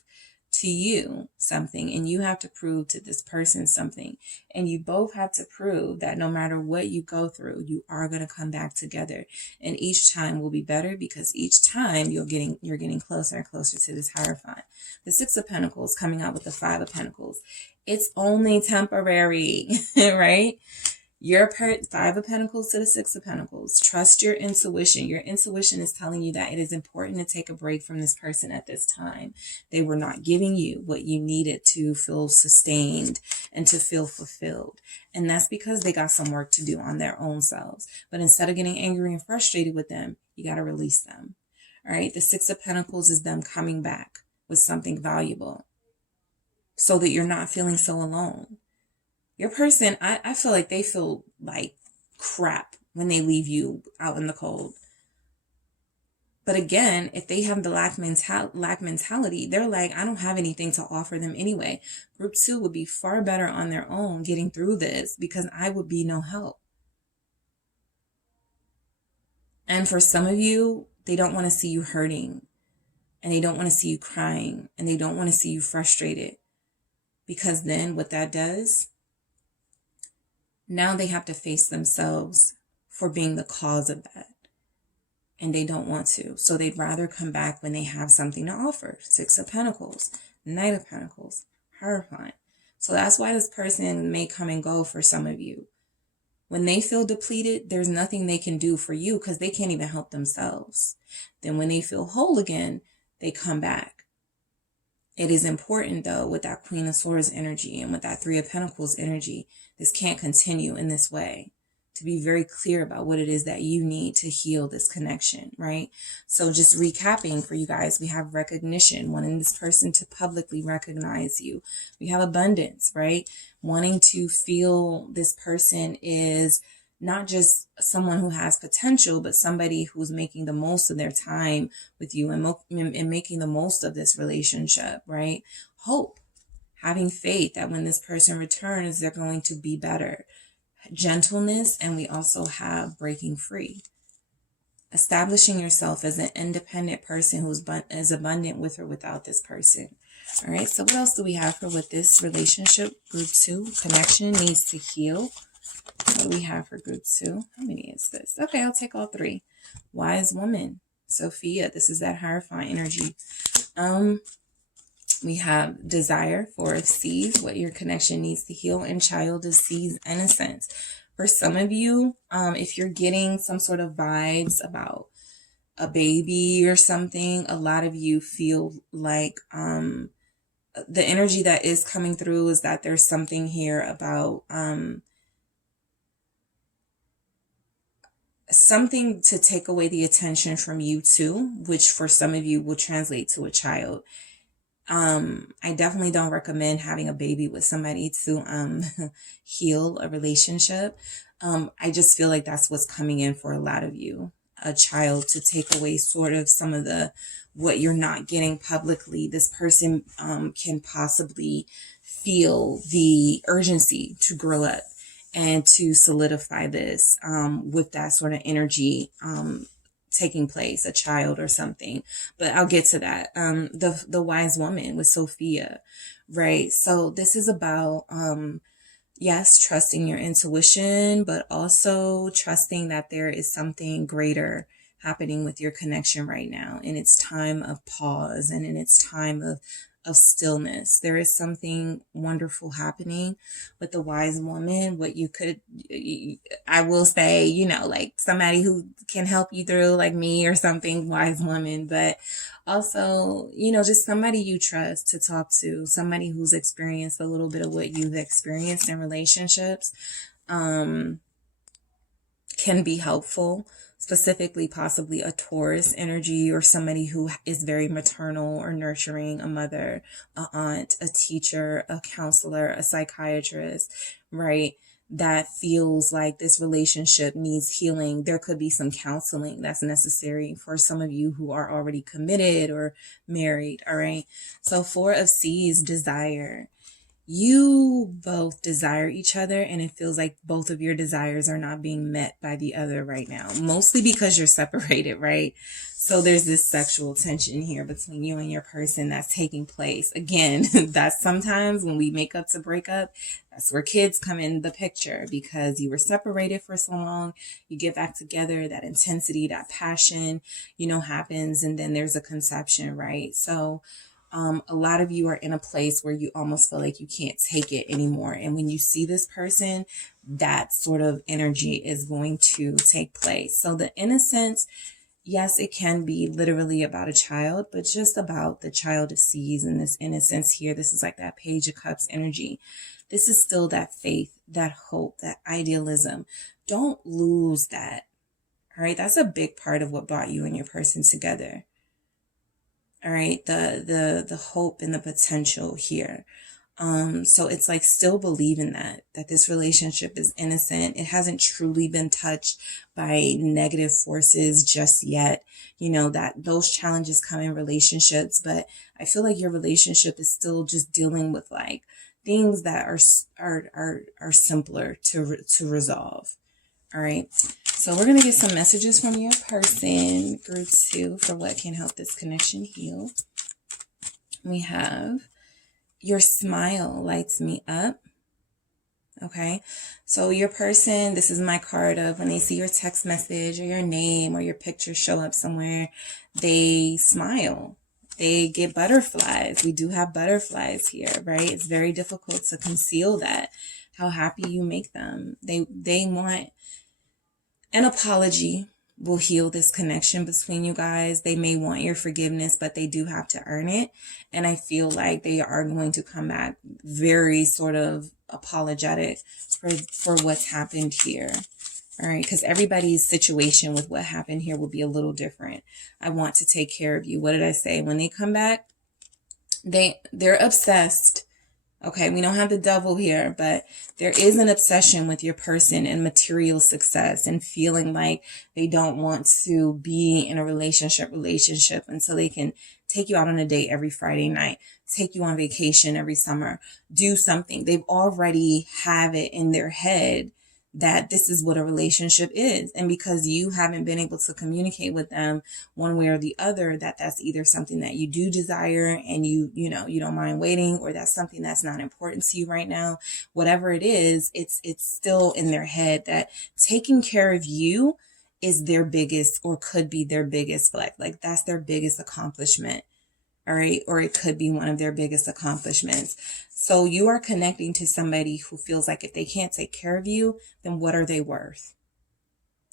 to you something, and you have to prove to this person something, and you both have to prove that no matter what you go through, you are going to come back together, and each time will be better because each time you're getting closer and closer to this Hierophant. The Six of Pentacles coming out with the Five of Pentacles. It's only temporary, right? Your Five of Pentacles to the Six of Pentacles. Trust your intuition. Your intuition is telling you that it is important to take a break from this person at this time. They were not giving you what you needed to feel sustained and to feel fulfilled. And that's because they got some work to do on their own selves. But instead of getting angry and frustrated with them, you got to release them. All right. The Six of Pentacles is them coming back with something valuable so that you're not feeling so alone. Your person, I feel like they feel like crap when they leave you out in the cold. But again, if they have the lack mentality, they're like, I don't have anything to offer them anyway. Group two would be far better on their own getting through this because I would be no help. And for some of you, they don't want to see you hurting, and they don't want to see you crying, and they don't want to see you frustrated, because then what that does, now they have to face themselves for being the cause of that. And they don't want to. So they'd rather come back when they have something to offer. Six of Pentacles, Knight of Pentacles, Hierophant. So that's why this person may come and go for some of you. When they feel depleted, there's nothing they can do for you because they can't even help themselves. Then when they feel whole again, they come back. It is important, though, with that Queen of Swords energy and with that Three of Pentacles energy, this can't continue in this way. to be very clear about what it is that you need to heal this connection, right? So just recapping for you guys, we have recognition, wanting this person to publicly recognize you. We have abundance, right? Wanting to feel this person is not just someone who has potential, but somebody who's making the most of their time with you and making the most of this relationship, right? Hope, having faith that when this person returns, they're going to be better. Gentleness, and we also have breaking free. Establishing yourself as an independent person who's is abundant with or without this person. All right, so what else do we have for with this relationship? Group 2, connection needs to heal. What do we have for group 2? How many is this? Okay, I'll take all 3. Wise woman, Sophia. This is that Hierophant energy. We have desire, 4 of C's, what your connection needs to heal, and child of C's, innocence. For some of you, if you're getting some sort of vibes about a baby or something, a lot of you feel like the energy that is coming through is that there's something here about something to take away the attention from you too, which for some of you will translate to a child. I definitely don't recommend having a baby with somebody to heal a relationship. I just feel like that's what's coming in for a lot of you. A child to take away sort of some of the what you're not getting publicly. This person can possibly feel the urgency to grow up and to solidify this with that sort of energy taking place, a child or something. But I'll get to that. The wise woman with Sophia, right? So this is about, yes, trusting your intuition, but also trusting that there is something greater happening with your connection right now. In its time of pause and in its time of stillness, there is something wonderful happening with the wise woman. What you could, I will say, you know, like somebody who can help you through, like me or something, wise woman, but also, you know, just somebody you trust to talk to, somebody who's experienced a little bit of what you've experienced in relationships, can be helpful. Specifically, possibly a Taurus energy or somebody who is very maternal or nurturing, a mother, a aunt, a teacher, a counselor, a psychiatrist, right? That feels like this relationship needs healing. There could be some counseling that's necessary for some of you who are already committed or married, all right? So 4 of C's, desire. You both desire each other, and it feels like both of your desires are not being met by the other right now, mostly because you're separated, right? So there's this sexual tension here between you and your person that's taking place. Again, that's sometimes when we make up to break up, that's where kids come in the picture, because you were separated for so long, you get back together, that intensity, that passion, you know, happens, and then there's a conception, right? So a lot of you are in a place where you almost feel like you can't take it anymore. And when you see this person, that sort of energy is going to take place. So the innocence, yes, it can be literally about a child, but just about the child of C's and this innocence here. This is like that Page of Cups energy. This is still that faith, that hope, that idealism. Don't lose that. All right. That's a big part of what brought you and your person together. All right, the hope and the potential here. So it's like still believe in that this relationship is innocent. It hasn't truly been touched by negative forces just yet. You know, that those challenges come in relationships, but I feel like your relationship is still just dealing with like things that are simpler to resolve. All right. So we're going to get some messages from your person, group 2, for what can help this connection heal. We have, your smile lights me up. Okay. So your person, this is my card of when they see your text message or your name or your picture show up somewhere, they smile. They get butterflies. We do have butterflies here, right? It's very difficult to conceal that, how happy you make them. They want an apology will heal this connection between you guys. They may want your forgiveness, but they do have to earn it. And I feel like they are going to come back very sort of apologetic for what's happened here. All right, because everybody's situation with what happened here will be a little different. I want to take care of you. What did I say? When they come back, they're obsessed. Okay, we don't have the devil here, but there is an obsession with your person and material success and feeling like they don't want to be in a relationship until they can take you out on a date every Friday night, take you on vacation every summer, do something. They've already have it in their head that this is what a relationship is. And because you haven't been able to communicate with them one way or the other, that's either something that you do desire and you don't mind waiting, or that's something that's not important to you right now. Whatever it is, it's still in their head that taking care of you is their biggest, or could be their biggest flex. Like that's their biggest accomplishment. All right. Or it could be one of their biggest accomplishments. So you are connecting to somebody who feels like if they can't take care of you, then what are they worth?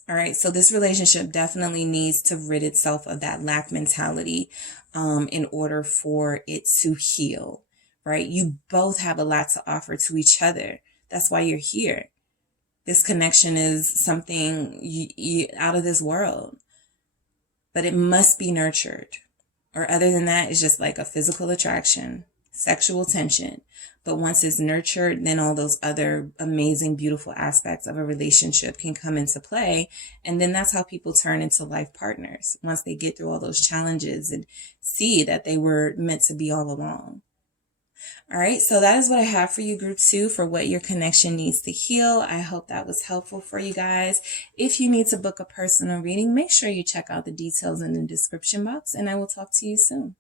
All right. So this relationship definitely needs to rid itself of that lack mentality in order for it to heal. Right. You both have a lot to offer to each other. That's why you're here. This connection is something out of this world, but it must be nurtured. Or other than that, it's just like a physical attraction, sexual tension. But once it's nurtured, then all those other amazing, beautiful aspects of a relationship can come into play. And then that's how people turn into life partners once they get through all those challenges and see that they were meant to be all along. All right, so that is what I have for you, group 2, for what your connection needs to heal. I hope that was helpful for you guys. If you need to book a personal reading, make sure you check out the details in the description box, and I will talk to you soon.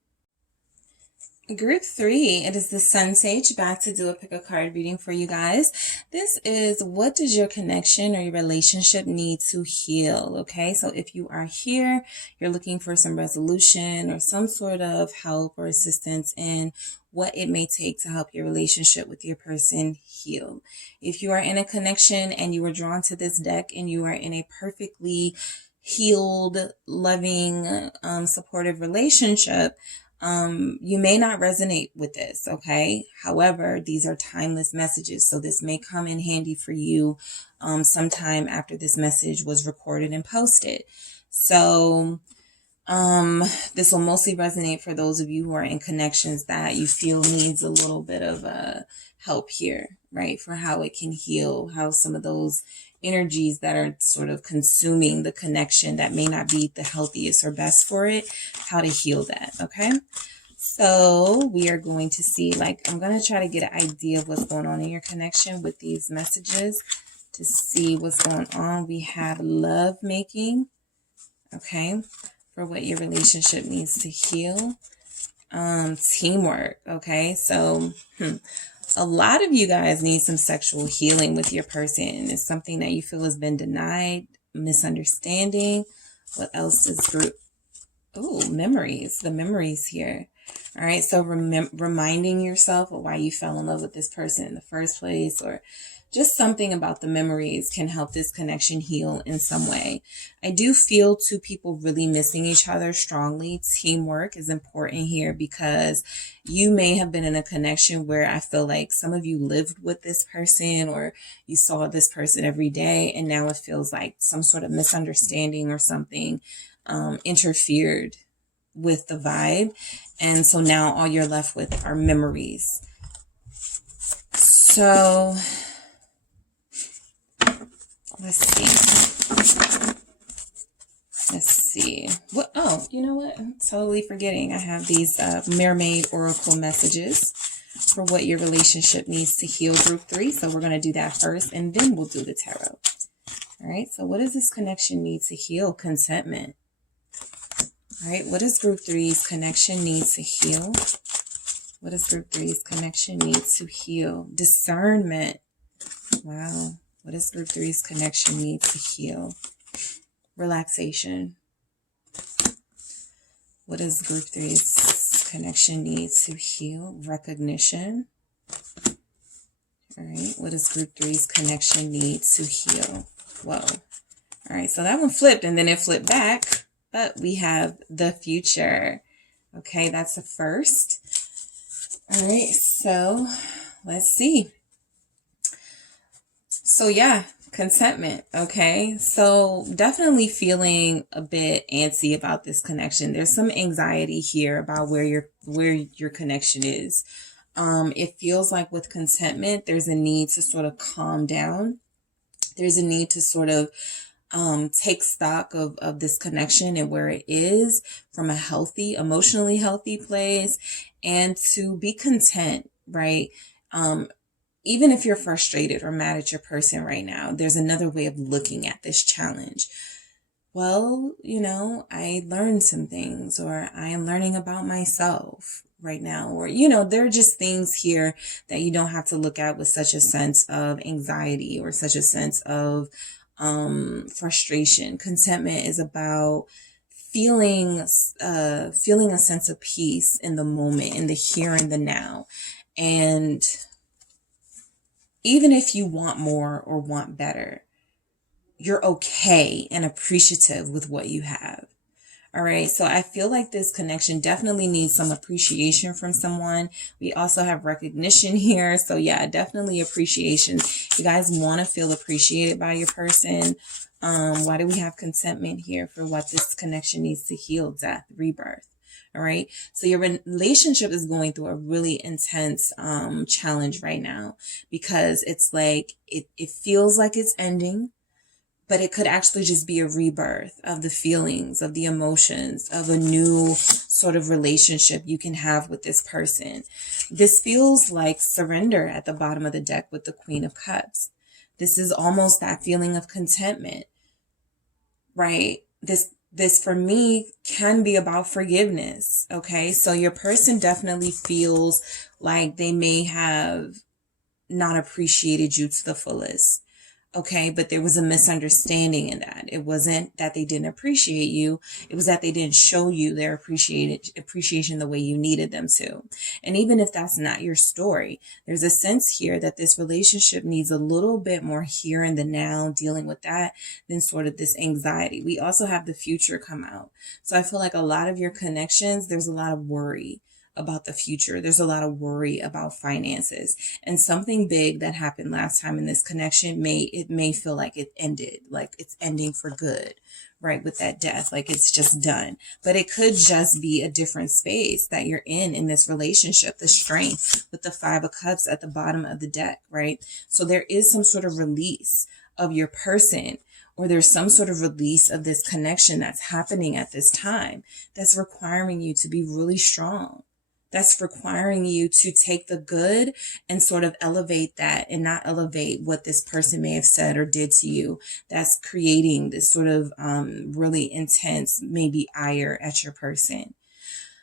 Group 3, it is the SunSage back to do a pick a card reading for you guys. This is, what does your connection or your relationship need to heal? Okay, so if you are here, you're looking for some resolution or some sort of help or assistance in what it may take to help your relationship with your person heal. If you are in a connection and you were drawn to this deck and you are in a perfectly healed, loving, supportive relationship, you may not resonate with this, okay? However, these are timeless messages, so this may come in handy for you sometime after this message was recorded and posted. So this will mostly resonate for those of you who are in connections that you feel needs a little bit of help here, right? For how it can heal, how some of those energies that are sort of consuming the connection that may not be the healthiest or best for it, how to heal that, okay? So we are going to see, I'm going to try to get an idea of what's going on in your connection with these messages to see what's going on. We have love making, okay, for what your relationship needs to heal. Teamwork, okay? So, a lot of you guys need some sexual healing with your person. It's something that you feel has been denied, misunderstanding. What else is group? Oh, memories. The memories here. All right. So reminding yourself of why you fell in love with this person in the first place, or just something about the memories can help this connection heal in some way. I do feel two people really missing each other strongly. Teamwork is important here because you may have been in a connection where I feel like some of you lived with this person or you saw this person every day, and now it feels like some sort of misunderstanding or something interfered with the vibe. And so now all you're left with are memories. So let's see. What? Oh, you know what? I'm totally forgetting. I have these mermaid oracle messages for what your relationship needs to heal, group 3. So we're going to do that first, and then we'll do the tarot. All right. So what does this connection need to heal? Contentment. All right. What does group 3's connection need to heal? What does group 3's connection need to heal? Discernment. Wow. What does group 3's connection need to heal? Relaxation. What does group 3's connection need to heal? Recognition. All right. What does group 3's connection need to heal? Whoa. All right. So that one flipped and then it flipped back, but we have the future. Okay. That's the first. All right. So let's see. So yeah, Contentment. Okay. So definitely feeling a bit antsy about this connection. There's some anxiety here about where your connection is. It feels like with contentment, there's a need to sort of calm down. There's a need to sort of take stock of this connection and where it is from a healthy, emotionally healthy place, and to be content, right? Even if you're frustrated or mad at your person right now, there's another way of looking at this challenge. Well, I learned some things, or I am learning about myself right now, or, there are just things here that you don't have to look at with such a sense of anxiety or such a sense of frustration. Contentment is about feeling a sense of peace in the moment, in the here and the now. And even if you want more or want better, you're okay and appreciative with what you have. All right. So I feel like this connection definitely needs some appreciation from someone. We also have recognition here. So yeah, definitely appreciation. You guys want to feel appreciated by your person. Why do we have contentment here for what this connection needs to heal? Death, rebirth. All right. So your relationship is going through a really intense challenge right now, because it's like it feels like it's ending, but it could actually just be a rebirth of the feelings, of the emotions, of a new sort of relationship you can have with this person. This feels like surrender at the bottom of the deck with the Queen of Cups. This is almost that feeling of contentment, right? This for me can be about forgiveness. Okay. So your person definitely feels like they may have not appreciated you to the fullest. Okay. But there was a misunderstanding in that. It wasn't that they didn't appreciate you. It was that they didn't show you their appreciation the way you needed them to. And even if that's not your story, there's a sense here that this relationship needs a little bit more here and the now, dealing with that, than sort of this anxiety. We also have the future come out. So I feel like a lot of your connections, there's a lot of worry about the future. There's a lot of worry about finances, and something big that happened last time in this connection may feel like it ended, like it's ending for good, right? With that death, like it's just done. But it could just be a different space that you're in this relationship, the strength with the Five of Cups at the bottom of the deck, right? So there is some sort of release of your person, or there's some sort of release of this connection that's happening at this time that's requiring you to be really strong. That's requiring you to take the good and sort of elevate that, and not elevate what this person may have said or did to you. That's creating this sort of really intense, maybe ire at your person.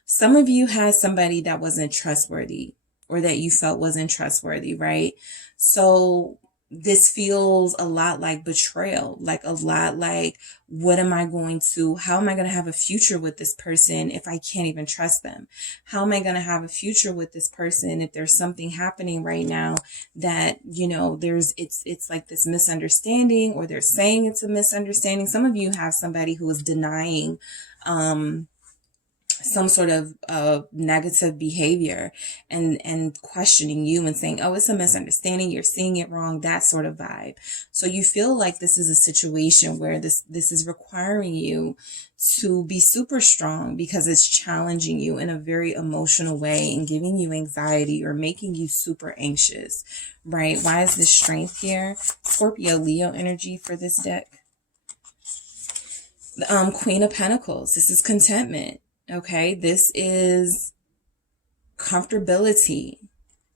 Some of you had somebody that wasn't trustworthy, or that you felt wasn't trustworthy, right? So this feels a lot like betrayal, like a lot like, how am I going to have a future with this person if I can't even trust them? How am I going to have a future with this person if there's something happening right now that, it's like this misunderstanding, or they're saying it's a misunderstanding. Some of you have somebody who is denying, some sort of negative behavior, and questioning you and saying, oh, it's a misunderstanding, you're seeing it wrong, that sort of vibe. So you feel like this is a situation where this is requiring you to be super strong, because it's challenging you in a very emotional way and giving you anxiety or making you super anxious, right? Why is this strength here? Scorpio, Leo energy for this deck. Queen of Pentacles. This is contentment. Okay, this is comfortability.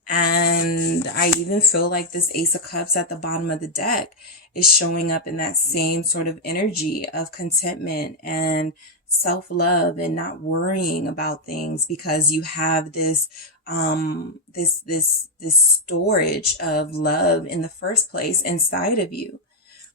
And I even feel like this Ace of Cups at the bottom of the deck is showing up in that same sort of energy of contentment and self-love, and not worrying about things, because you have this this storage of love in the first place inside of you,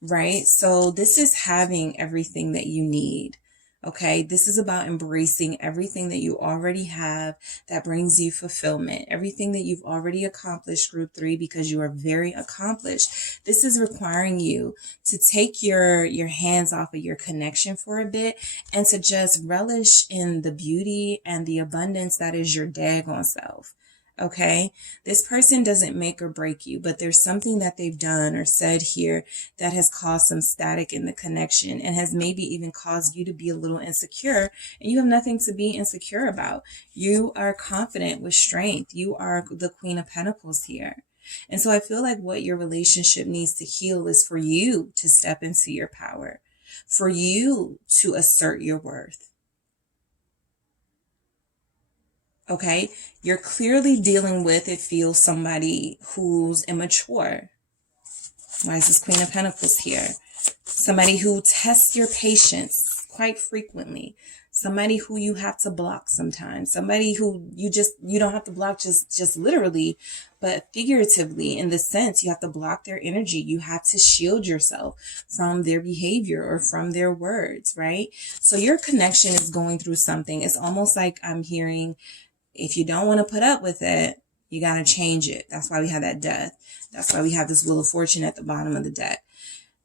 right? So this is having everything that you need. Okay, this is about embracing everything that you already have that brings you fulfillment, everything that you've already accomplished, group 3, because you are very accomplished. This is requiring you to take your hands off of your connection for a bit, and to just relish in the beauty and the abundance that is your daggone self. Okay, this person doesn't make or break you, but there's something that they've done or said here that has caused some static in the connection and has maybe even caused you to be a little insecure, and you have nothing to be insecure about. You are confident with strength. You are the Queen of Pentacles here. And so I feel like what your relationship needs to heal is for you to step into your power, for you to assert your worth. Okay, you're clearly dealing with, it feels, somebody who's immature. Why is this Queen of Pentacles here? Somebody who tests your patience quite frequently. Somebody who you have to block sometimes. Somebody who you don't have to block just literally, but figuratively, in the sense you have to block their energy. You have to shield yourself from their behavior or from their words, right? So your connection is going through something. It's almost like I'm hearing, if you don't want to put up with it, you got to change it. That's why we have that death. That's why we have this Wheel of Fortune at the bottom of the deck.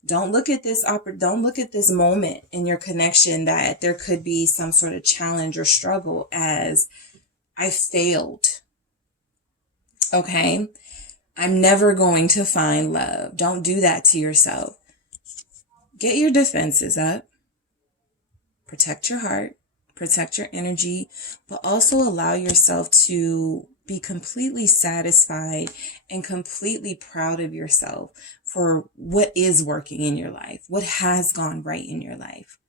Don't look at this moment in your connection that there could be some sort of challenge or struggle as I failed. Okay? I'm never going to find love. Don't do that to yourself. Get your defenses up. Protect your heart. Protect your energy, but also allow yourself to be completely satisfied and completely proud of yourself for what is working in your life, what has gone right in your life.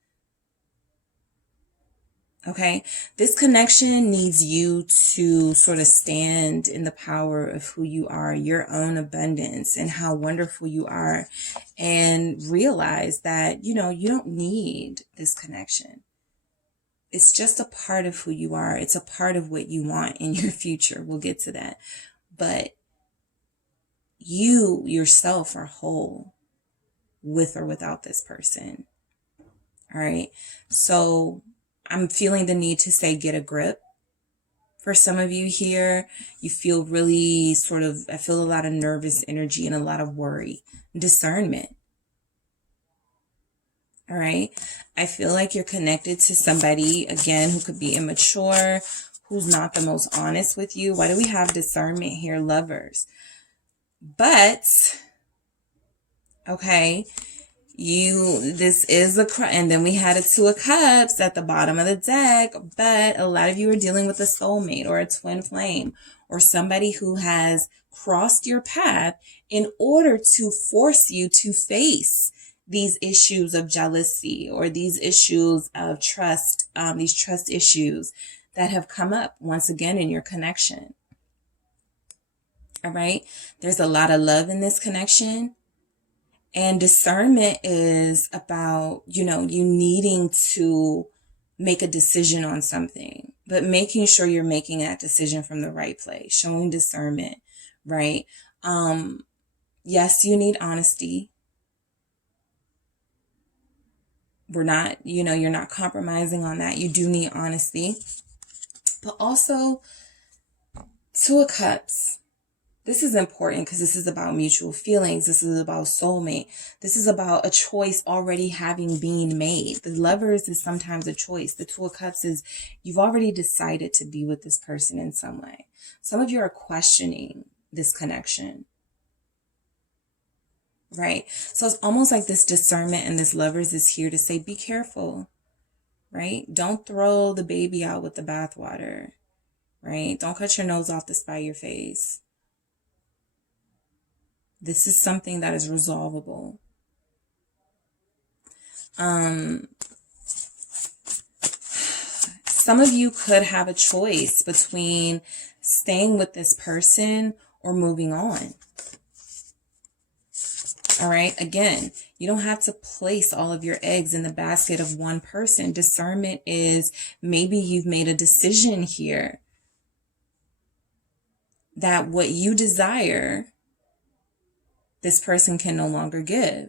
Okay, this connection needs you to sort of stand in the power of who you are, your own abundance, and how wonderful you are, and realize that, you don't need this connection. It's just a part of who you are. It's a part of what you want in your future. We'll get to that. But you yourself are whole with or without this person. All right. So I'm feeling the need to say, get a grip. For some of you here, you feel really I feel a lot of nervous energy and a lot of worry, discernment. All right. I feel like you're connected to somebody, again, who could be immature, who's not the most honest with you. Why do we have discernment here? Lovers. But, okay, this is and then we had a Two of Cups at the bottom of the deck, but a lot of you are dealing with a soulmate or a twin flame or somebody who has crossed your path in order to force you to face these issues of jealousy or these issues of trust, these trust issues that have come up once again in your connection. All right. There's a lot of love in this connection. And discernment is about, you needing to make a decision on something, but making sure you're making that decision from the right place, showing discernment, right? Yes, you need honesty. You're not compromising on that. You do need honesty. But also, Two of Cups. This is important because this is about mutual feelings. This is about soulmate. This is about a choice already been made. The Lovers is sometimes a choice. The Two of Cups is you've already decided to be with this person in some way. Some of you are questioning this connection. Right? So it's almost like this discernment and this Lovers is here to say, be careful, right? Don't throw the baby out with the bathwater, right? Don't cut your nose off to spite your face. This is something that is resolvable. Some of you could have a choice between staying with this person or moving on. All right. Again, you don't have to place all of your eggs in the basket of one person. Discernment is maybe you've made a decision here that what you desire, this person can no longer give.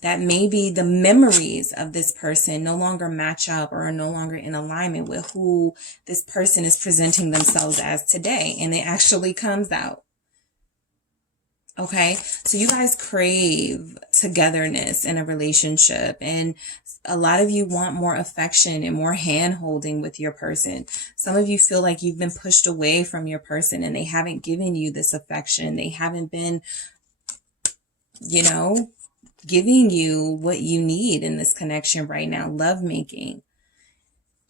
That maybe the memories of this person no longer match up or are no longer in alignment with who this person is presenting themselves as today. And it actually comes out. Okay, so you guys crave togetherness in a relationship, and a lot of you want more affection and more hand holding with your person. Some of you feel like you've been pushed away from your person and they haven't given you this affection. They haven't been, you know, giving you what you need in this connection right now. Love making.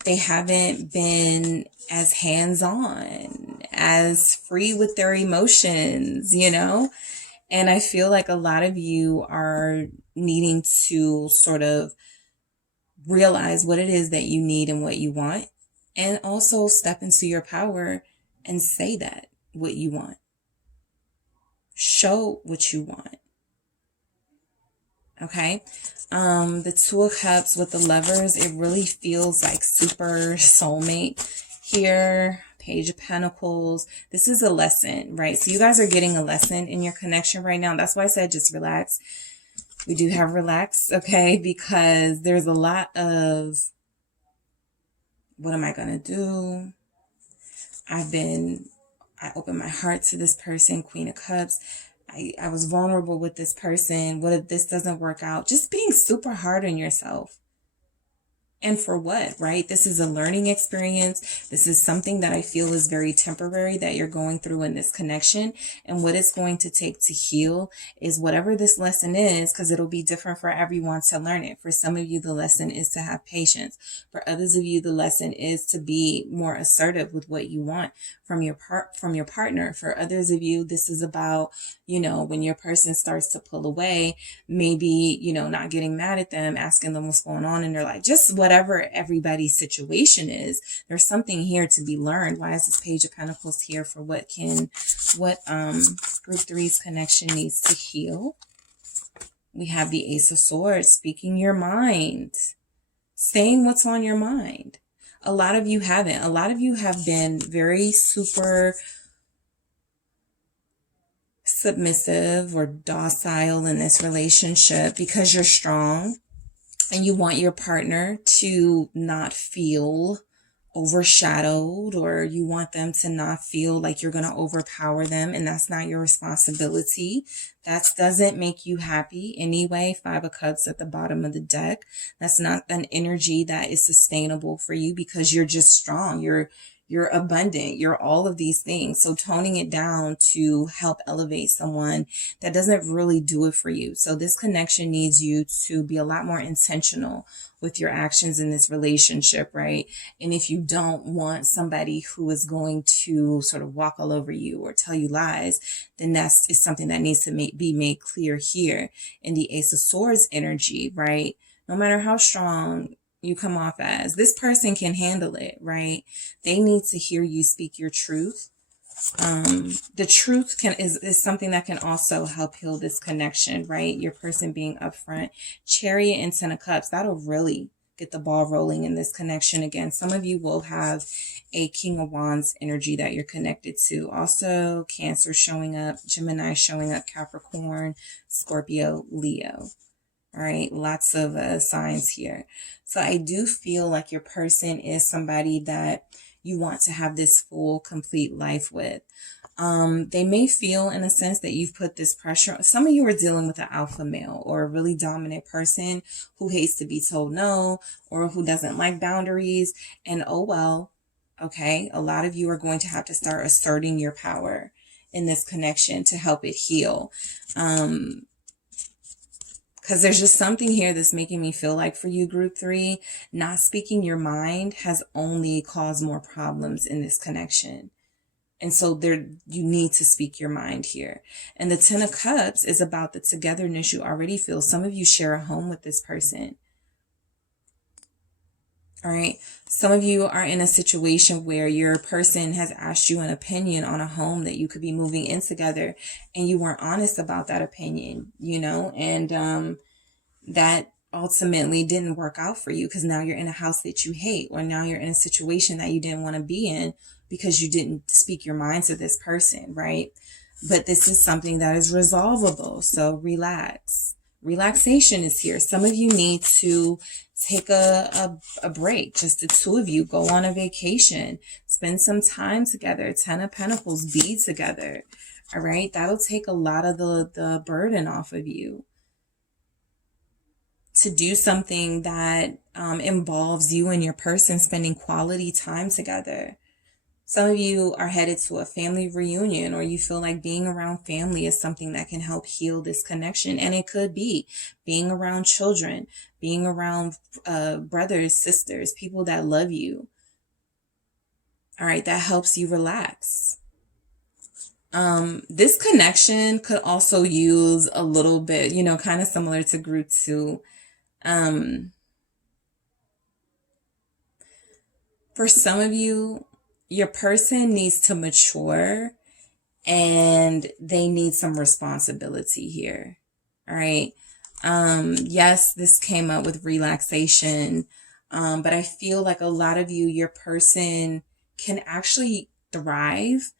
They haven't been as hands-on, as free with their emotions, you know? And I feel like a lot of you are needing to sort of realize what it is that you need and what you want, and also step into your power and say that, what you want. Show what you want. Okay? The Two of Cups with the Lovers, it really feels like super soulmate here. Page of Pentacles. This is a lesson, right? So you guys are getting a lesson in your connection right now. That's why I said just relax. We do have relax, okay? Because there's a lot of, what am I going to do? I opened my heart to this person, Queen of Cups. I was vulnerable with this person. What if this doesn't work out? Just being super hard on yourself. And for what, right? This is a learning experience. This is something that I feel is very temporary that you're going through in this connection. And what it's going to take to heal is whatever this lesson is, because it'll be different for everyone to learn it. For some of you, the lesson is to have patience. For others of you, the lesson is to be more assertive with what you want from your partner. For others of you, this is about, you know, when your person starts to pull away, maybe, you know, not getting mad at them, asking them what's going on in their life, just whatever everybody's situation is, there's something here to be learned. Why is this Page of Pentacles here? For what group three's connection needs to heal? We have the Ace of Swords, speaking your mind, saying what's on your mind. A lot of you haven't. A lot of you have been very super submissive or docile in this relationship because you're strong and you want your partner to not feel overshadowed, or you want them to not feel like you're going to overpower them, and that's not your responsibility. That doesn't make you happy anyway. Five of Cups at the bottom of the deck. That's not an energy that is sustainable for you because you're just strong. You're abundant. You're all of these things. So toning it down to help elevate someone, that doesn't really do it for you. So this connection needs you to be a lot more intentional with your actions in this relationship, right? And if you don't want somebody who is going to sort of walk all over you or tell you lies, then that's is something that needs to be made clear here in the Ace of Swords energy, right? No matter how strong you come off as, this person can handle it, right? They need to hear you speak your truth. The truth is something that can also help heal this connection, right? Your person being upfront. Chariot and Ten of Cups, that'll really get the ball rolling in this connection. Again, some of you will have a King of Wands energy that you're connected to. Also, Cancer showing up, Gemini showing up, Capricorn, Scorpio, Leo. All right, lots of signs here. So I do feel like your person is somebody that you want to have this full, complete life with. They may feel in a sense that you've put this pressure. Some of you are dealing with an alpha male or a really dominant person who hates to be told no, or who doesn't like boundaries. And oh well, okay, a lot of you are going to have to start asserting your power in this connection to help it heal. Because there's just something here that's making me feel like for you, group three, not speaking your mind has only caused more problems in this connection. And so you need to speak your mind here. And the Ten of Cups is about the togetherness you already feel. Some of you share a home with this person. All right. Some of you are in a situation where your person has asked you an opinion on a home that you could be moving in together, and you weren't honest about that opinion, you know, and that ultimately didn't work out for you because now you're in a house that you hate, or now you're in a situation that you didn't want to be in because you didn't speak your mind to this person, right? But this is something that is resolvable. So relax. Relaxation is here. Some of you need to take a break. Just the two of you. Go on a vacation. Spend some time together. Ten of Pentacles. Be together. All right. That'll take a lot of the burden off of you to do something that involves you and your person spending quality time together. Some of you are headed to a family reunion, or you feel like being around family is something that can help heal this connection. And it could be being around children, being around brothers, sisters, people that love you. All right, that helps you relax. This connection could also use a little bit, kind of similar to group 2. For some of you, your person needs to mature and they need some responsibility here. All right. Yes, this came up with relaxation. But I feel like a lot of you, your person can actually thrive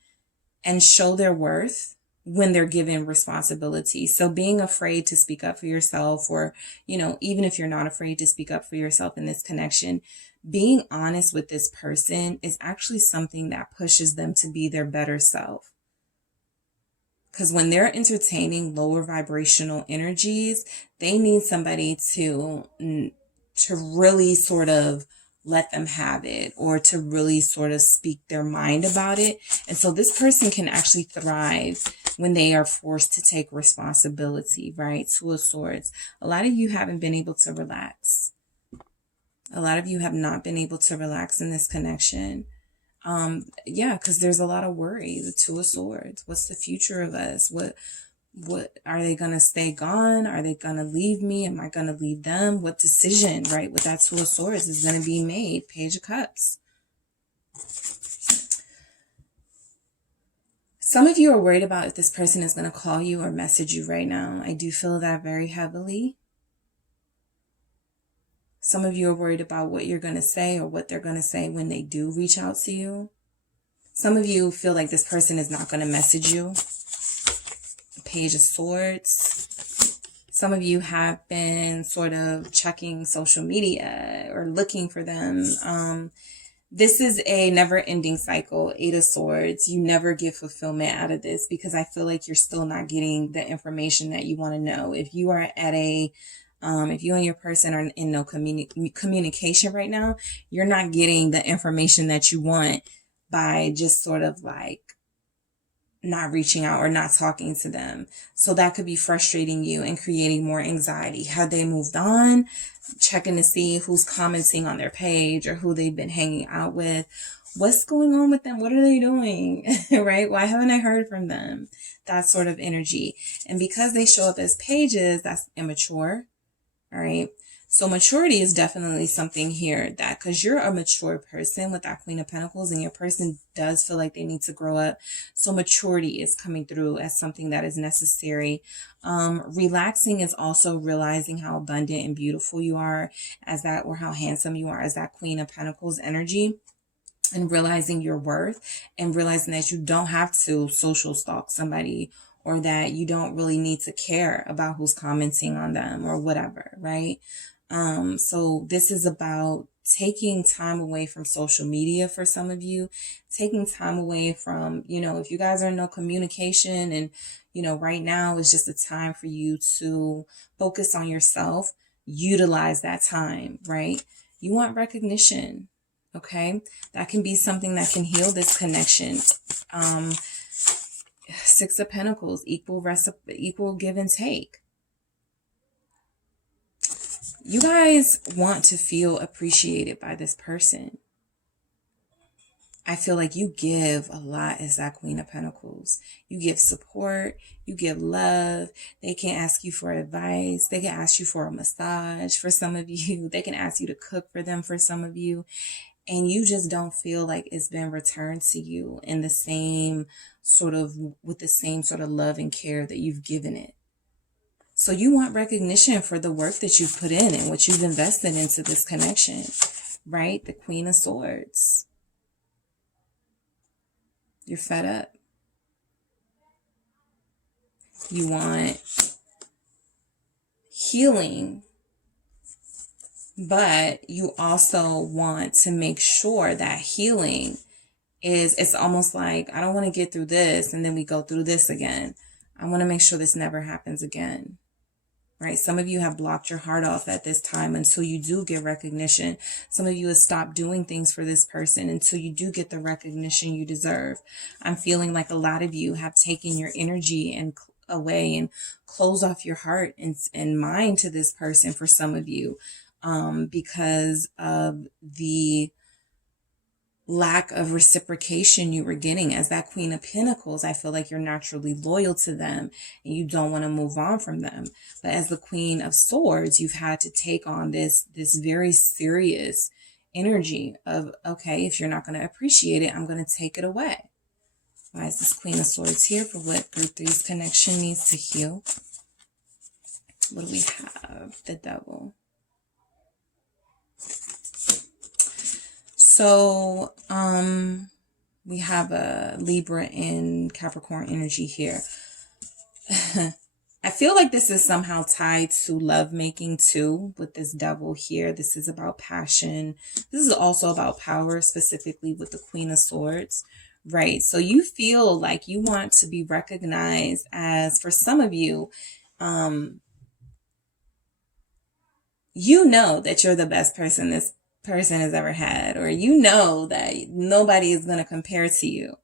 and show their worth when they're given responsibility. So being afraid to speak up for yourself, or, even if you're not afraid to speak up for yourself in this connection, being honest with this person is actually something that pushes them to be their better self. Because when they're entertaining lower vibrational energies, they need somebody to really sort of let them have it, or to really sort of speak their mind about it. And so this person can actually thrive when they are forced to take responsibility, right? Two of Swords. A lot of you haven't been able to relax. A lot of you have not been able to relax in this connection. Yeah, because there's a lot of worry. The Two of Swords. What's the future of us? What are they going to stay gone? Are they going to leave me? Am I going to leave them? What decision, right, with that Two of Swords is going to be made? Page of Cups. Some of you are worried about if this person is going to call you or message you right now. I do feel that very heavily. Some of you are worried about what you're going to say or what they're going to say when they do reach out to you. Some of you feel like this person is not going to message you. Page of Swords. Some of you have been sort of checking social media or looking for them. This is a never-ending cycle. Eight of Swords. You never get fulfillment out of this, because I feel like you're still not getting the information that you want to know. If you are at if you and your person are in no communication right now, you're not getting the information that you want by just sort of like not reaching out or not talking to them. So that could be frustrating you and creating more anxiety. Have they moved on? Checking to see who's commenting on their page or who they've been hanging out with. What's going on with them? What are they doing? Right? Why haven't I heard from them? That sort of energy. And because they show up as pages, that's immature. All right. So maturity is definitely something here, that because you're a mature person with that Queen of Pentacles, and your person does feel like they need to grow up. So maturity is coming through as something that is necessary. Relaxing is also realizing how abundant and beautiful you are as that, or how handsome you are as that Queen of Pentacles energy. And realizing your worth, and realizing that you don't have to social stalk somebody, or that you don't really need to care about who's commenting on them or whatever, right? So this is about taking time away from social media for some of you, taking time away from, if you guys are in no communication, and, right now is just a time for you to focus on yourself, utilize that time, right? You want recognition, okay? That can be something that can heal this connection. Six of Pentacles, equal give and take. You guys want to feel appreciated by this person. I feel like you give a lot as that Queen of Pentacles. You give support. You give love. They can ask you for advice. They can ask you for a massage for some of you. They can ask you to cook for them for some of you. And you just don't feel like it's been returned to you in the same sort of, with the same sort of love and care that you've given it. So you want recognition for the work that you've put in and what you've invested into this connection, right? The Queen of Swords. You're fed up. You want healing, but you also want to make sure that healing is it's almost like, I don't want to get through this and then we go through this again. I want to make sure this never happens again. Right? Some of you have blocked your heart off at this time until you do get recognition. Some of you have stopped doing things for this person until you do get the recognition you deserve. I'm feeling like a lot of you have taken your energy and away and closed off your heart and mind to this person for some of you, because of the lack of reciprocation you were getting. As that Queen of Pentacles, I feel like you're naturally loyal to them and you don't want to move on from them. But as the Queen of Swords, you've had to take on this very serious energy of, okay, if you're not going to appreciate it, I'm going to take it away. Why is this Queen of Swords here for what Group 3's connection needs to heal? What do we have? The Devil. So, we have a Libra and Capricorn energy here. I feel like this is somehow tied to lovemaking too, with this Devil here. This is about passion. This is also about power, specifically with the Queen of Swords, right? So you feel like you want to be recognized as, for some of you, you know that you're the best person this person has ever had, or you know that nobody is going to compare to you.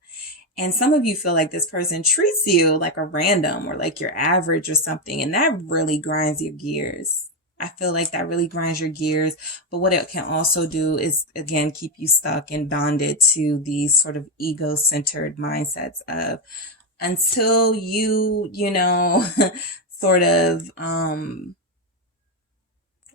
And some of you feel like this person treats you like a random or like you're average or something. And that really grinds your gears. I feel like that really grinds your gears. But what it can also do is, again, keep you stuck and bonded to these sort of ego-centered mindsets of, until you know, sort of,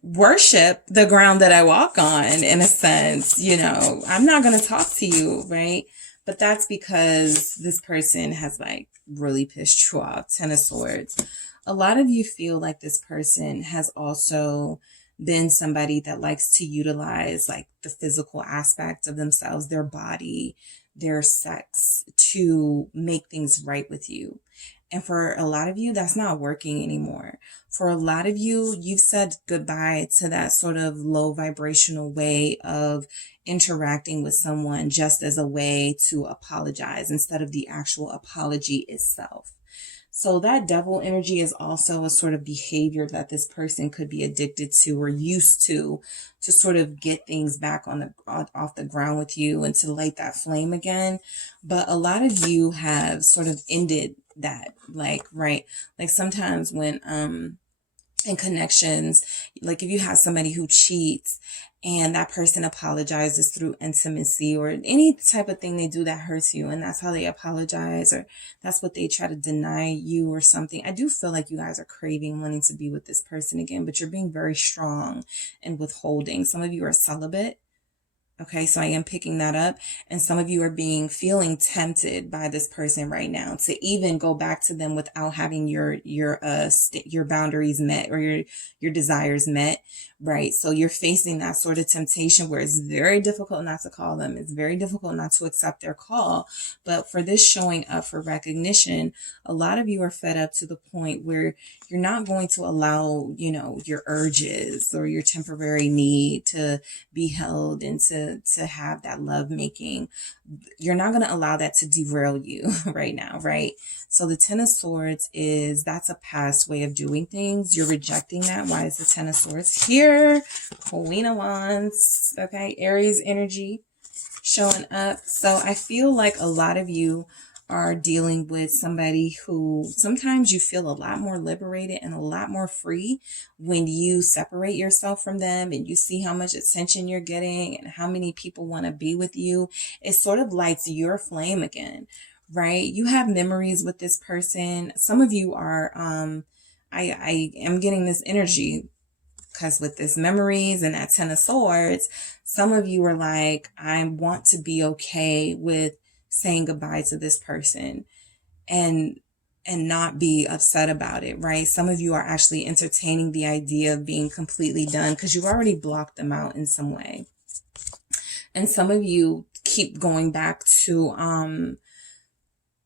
worship the ground that I walk on, in a sense, you know, I'm not going to talk to you, right? But that's because this person has like really pissed you off. Ten of Swords. A lot of you feel like this person has also been somebody that likes to utilize like the physical aspect of themselves, their body, their sex, to make things right with you. And for a lot of you, that's not working anymore. For a lot of you, you've said goodbye to that sort of low vibrational way of interacting with someone just as a way to apologize instead of the actual apology itself. So that Devil energy is also a sort of behavior that this person could be addicted to or used to sort of get things back off the ground with you and to light that flame again. But a lot of you have sort of ended that, like, right? Like sometimes when, in connections, like if you have somebody who cheats and that person apologizes through intimacy or any type of thing they do that hurts you, and that's how they apologize, or that's what they try to deny you or something. I do feel like you guys are craving wanting to be with this person again, but you're being very strong and withholding. Some of you are celibate. Okay, so I am picking that up. And some of you are feeling tempted by this person right now to even go back to them without having your boundaries met or your desires met, right? So you're facing that sort of temptation where it's very difficult not to call them. It's very difficult not to accept their call. But for this showing up for recognition, a lot of you are fed up to the point where you're not going to allow, you know, your urges or your temporary need to be held and to have that love making. You're not going to allow that to derail you right now, right? So the Ten of Swords that's a past way of doing things. You're rejecting that. Why is the Ten of Swords here? Queen of Wands. Okay, Aries energy showing up. So I feel like a lot of you are dealing with somebody who sometimes you feel a lot more liberated and a lot more free when you separate yourself from them and you see how much attention you're getting and how many people want to be with you. It sort of lights your flame again, right? You have memories with this person. Some of you are, I am getting this energy because with this memories and that Ten of Swords, some of you are like, I want to be okay with saying goodbye to this person and not be upset about it, right? Some of you are actually entertaining the idea of being completely done because you've already blocked them out in some way. And some of you keep going back to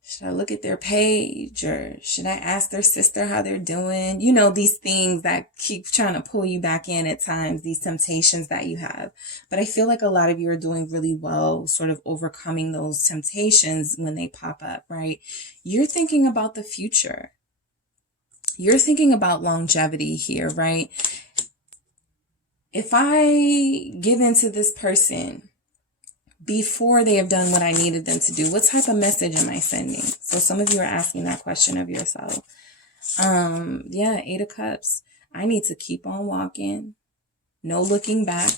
Should I look at their page, or should I ask their sister how they're doing? You know, these things that keep trying to pull you back in at times, these temptations that you have. But I feel like a lot of you are doing really well, sort of overcoming those temptations when they pop up, right? You're thinking about the future. You're thinking about longevity here, right? If I give in to this person before they have done what I needed them to do, what type of message am I sending? So some of you are asking that question of yourself. Yeah, 8 of Cups. I need to keep on walking. No looking back.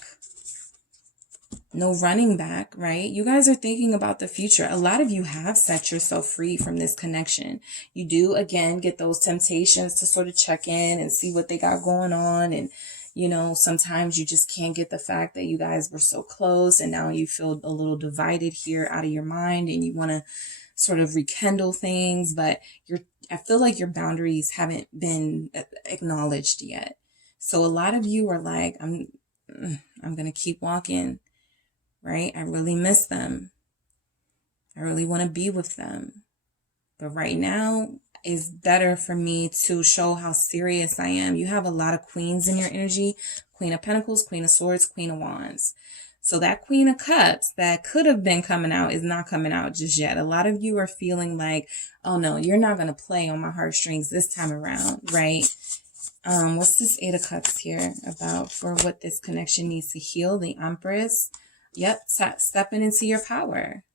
No running back, right? You guys are thinking about the future. A lot of you have set yourself free from this connection. You do, again, get those temptations to sort of check in and see what they got going on. And, you know, sometimes you just can't get the fact that you guys were so close and now you feel a little divided here out of your mind and you want to sort of rekindle things, but I feel like your boundaries haven't been acknowledged yet. So a lot of you are like, I'm going to keep walking, right? I really miss them. I really want to be with them. But right now is better for me to show how serious I am. You have a lot of queens in your energy. Queen of Pentacles, Queen of Swords, Queen of Wands. So that Queen of Cups that could have been coming out is not coming out just yet. A lot of you are feeling like, oh no, you're not going to play on my heartstrings this time around, right? What's this 8 of Cups here about for what this connection needs to heal? The Empress. Yep, stepping into your power.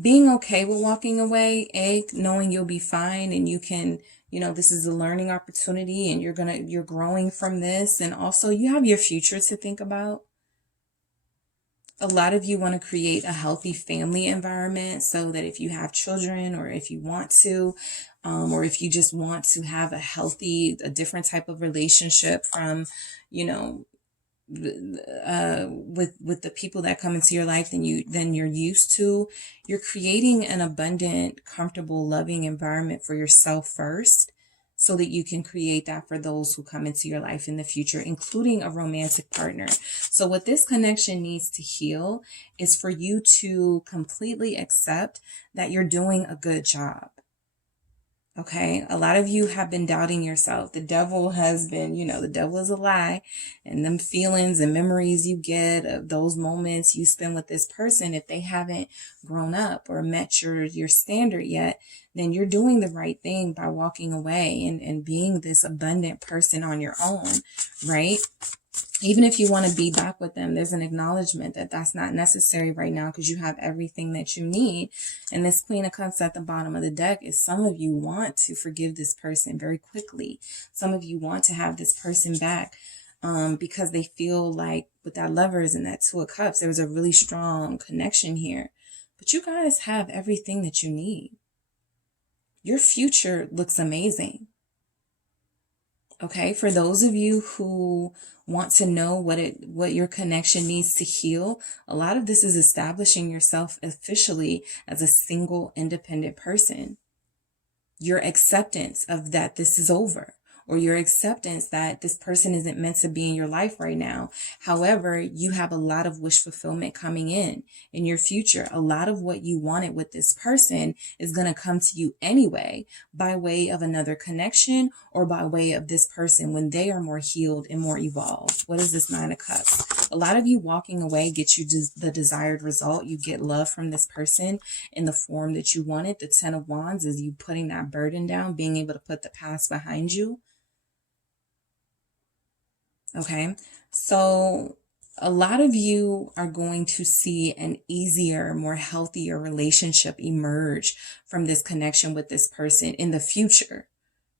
Being okay with walking away, knowing you'll be fine and you can, you know, this is a learning opportunity and you're growing from this. And also you have your future to think about. A lot of you want to create a healthy family environment so that if you have children or if you want to, or if you just want to have a different type of relationship from, you know, with the people that come into your life than you're used to. You're creating an abundant, comfortable, loving environment for yourself first, so that you can create that for those who come into your life in the future, including a romantic partner. So what this connection needs to heal is for you to completely accept that you're doing a good job. Okay, a lot of you have been doubting yourself. The devil has been, you know, the devil is a lie. And them feelings and memories you get of those moments you spend with this person, if they haven't grown up or met your standard yet, then you're doing the right thing by walking away and being this abundant person on your own, right? Even if you want to be back with them, there's an acknowledgement that that's not necessary right now because you have everything that you need. And this Queen of Cups at the bottom of the deck is some of you want to forgive this person very quickly. Some of you want to have this person back because they feel like with that Lovers and that 2 of Cups, there was a really strong connection here. But you guys have everything that you need. Your future looks amazing. Okay, for those of you who want to know what your connection needs to heal, a lot of this is establishing yourself officially as a single, independent person. Your acceptance of that this is over, or your acceptance that this person isn't meant to be in your life right now. However, you have a lot of wish fulfillment coming in your future. A lot of what you wanted with this person is going to come to you anyway, by way of another connection or by way of this person when they are more healed and more evolved. What is this 9 of Cups? A lot of you walking away gets you the desired result. You get love from this person in the form that you wanted. The 10 of Wands is you putting that burden down, being able to put the past behind you. Okay, so a lot of you are going to see an easier, more healthier relationship emerge from this connection with this person in the future,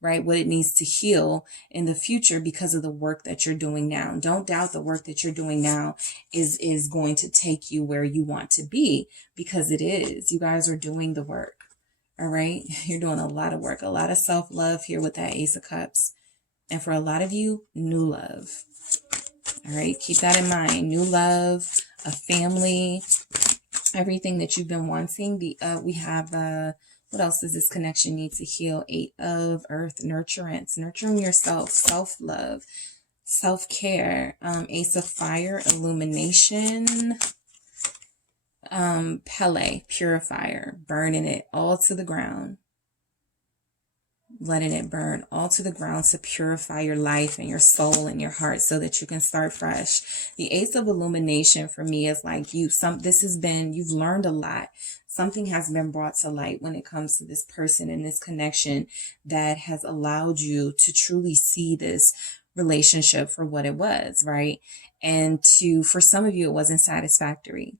right? What it needs to heal in the future because of the work that you're doing now. Don't doubt the work that you're doing now is going to take you where you want to be, because it is. You guys are doing the work, all right? You're doing a lot of work, a lot of self-love here with that Ace of Cups. And for a lot of you, new love. All right, keep that in mind. New love, a family, everything that you've been wanting. We have, what else does this connection need to heal? 8 of Earth, nurturance, nurturing yourself, self-love, self-care. Ace of Fire, illumination. Pele, purifier, burning it all to the ground. Letting it burn all to the ground to purify your life and your soul and your heart so that you can start fresh. The Ace of Illumination for me is like you've learned a lot. Something has been brought to light when it comes to this person and this connection that has allowed you to truly see this relationship for what it was, right? And for some of you, it wasn't satisfactory.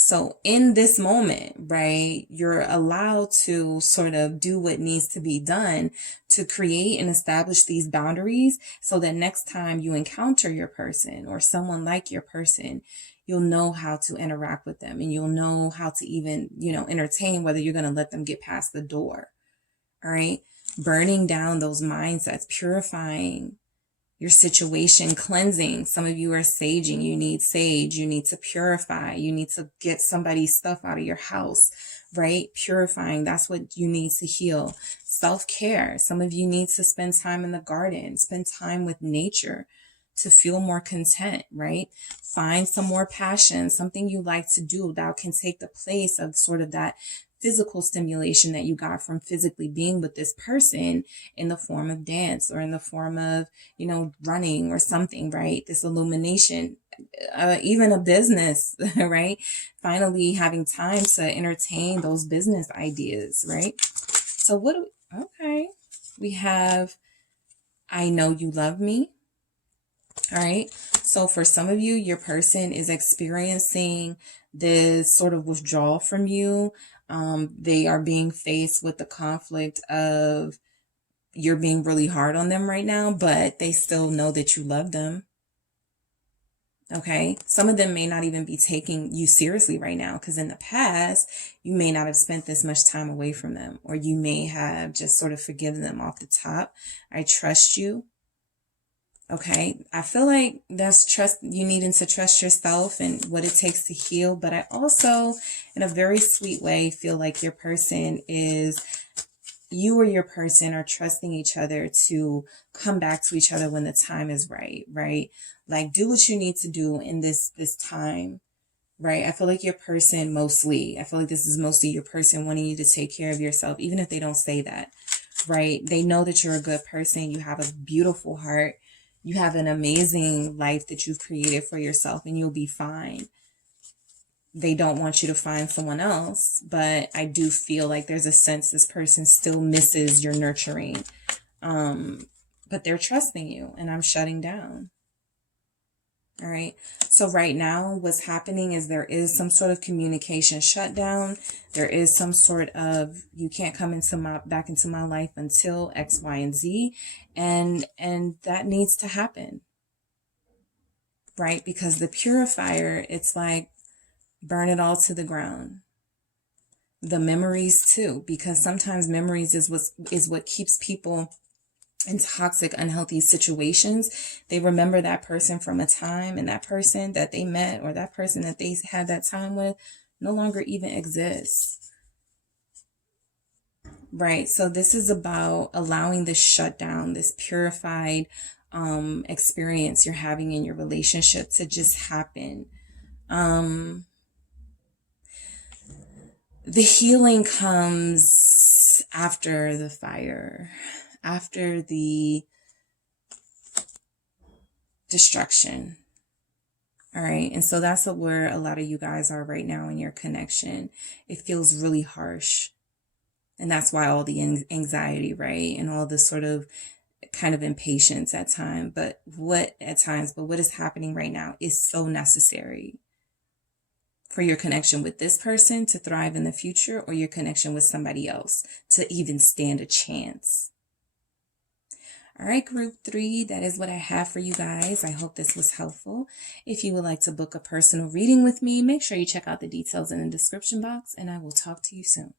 So in this moment, right, you're allowed to sort of do what needs to be done to create and establish these boundaries so that next time you encounter your person or someone like your person, you'll know how to interact with them and you'll know how to even, entertain whether you're going to let them get past the door. All right. Burning down those mindsets, purifying your situation, cleansing. Some of you are saging. You need sage. You need to purify. You need to get somebody's stuff out of your house, right? Purifying. That's what you need to heal. Self-care. Some of you need to spend time in the garden, spend time with nature to feel more content, right? Find some more passion, something you like to do that can take the place of sort of that physical stimulation that you got from physically being with this person in the form of dance or in the form of, running or something, right? This illumination, even a business, right? Finally having time to entertain those business ideas, right? So okay. We have, I know you love me. All right. So for some of you, your person is experiencing this sort of withdrawal from you. They are being faced with the conflict of you're being really hard on them right now, but they still know that you love them. Okay. Some of them may not even be taking you seriously right now because in the past, you may not have spent this much time away from them, or you may have just sort of forgiven them off the top. I trust you. Okay. I feel like that's trust, you needing to trust yourself and what it takes to heal. But I also, in a very sweet way, feel like you or your person are trusting each other to come back to each other when the time is right, right? Like do what you need to do in this time, right? I feel like I feel like this is mostly your person wanting you to take care of yourself, even if they don't say that, right? They know that you're a good person. You have a beautiful heart. You have an amazing life that you've created for yourself and you'll be fine. They don't want you to find someone else, but I do feel like there's a sense this person still misses your nurturing. But they're trusting you and I'm shutting down. All right. So right now what's happening is there is some sort of communication shutdown. There is some sort of, you can't come back into my life until X, Y, and Z. And that needs to happen. Right? Because the purifier, it's like burn it all to the ground. The memories too, because sometimes memories is what keeps people in toxic, unhealthy situations. They remember that person from a time, and that person that they met or that person that they had that time with no longer even exists. Right. So this is about allowing this shutdown, this purified experience you're having in your relationship to just happen. The healing comes after the fire, after the destruction. All right. And so that's where a lot of you guys are right now in your connection. It feels really harsh. And that's why all the anxiety, right? And all the sort of kind of impatience at times. But what is happening right now is so necessary for your connection with this person to thrive in the future, or your connection with somebody else to even stand a chance. All right, group 3, that is what I have for you guys. I hope this was helpful. If you would like to book a personal reading with me, make sure you check out the details in the description box, and I will talk to you soon.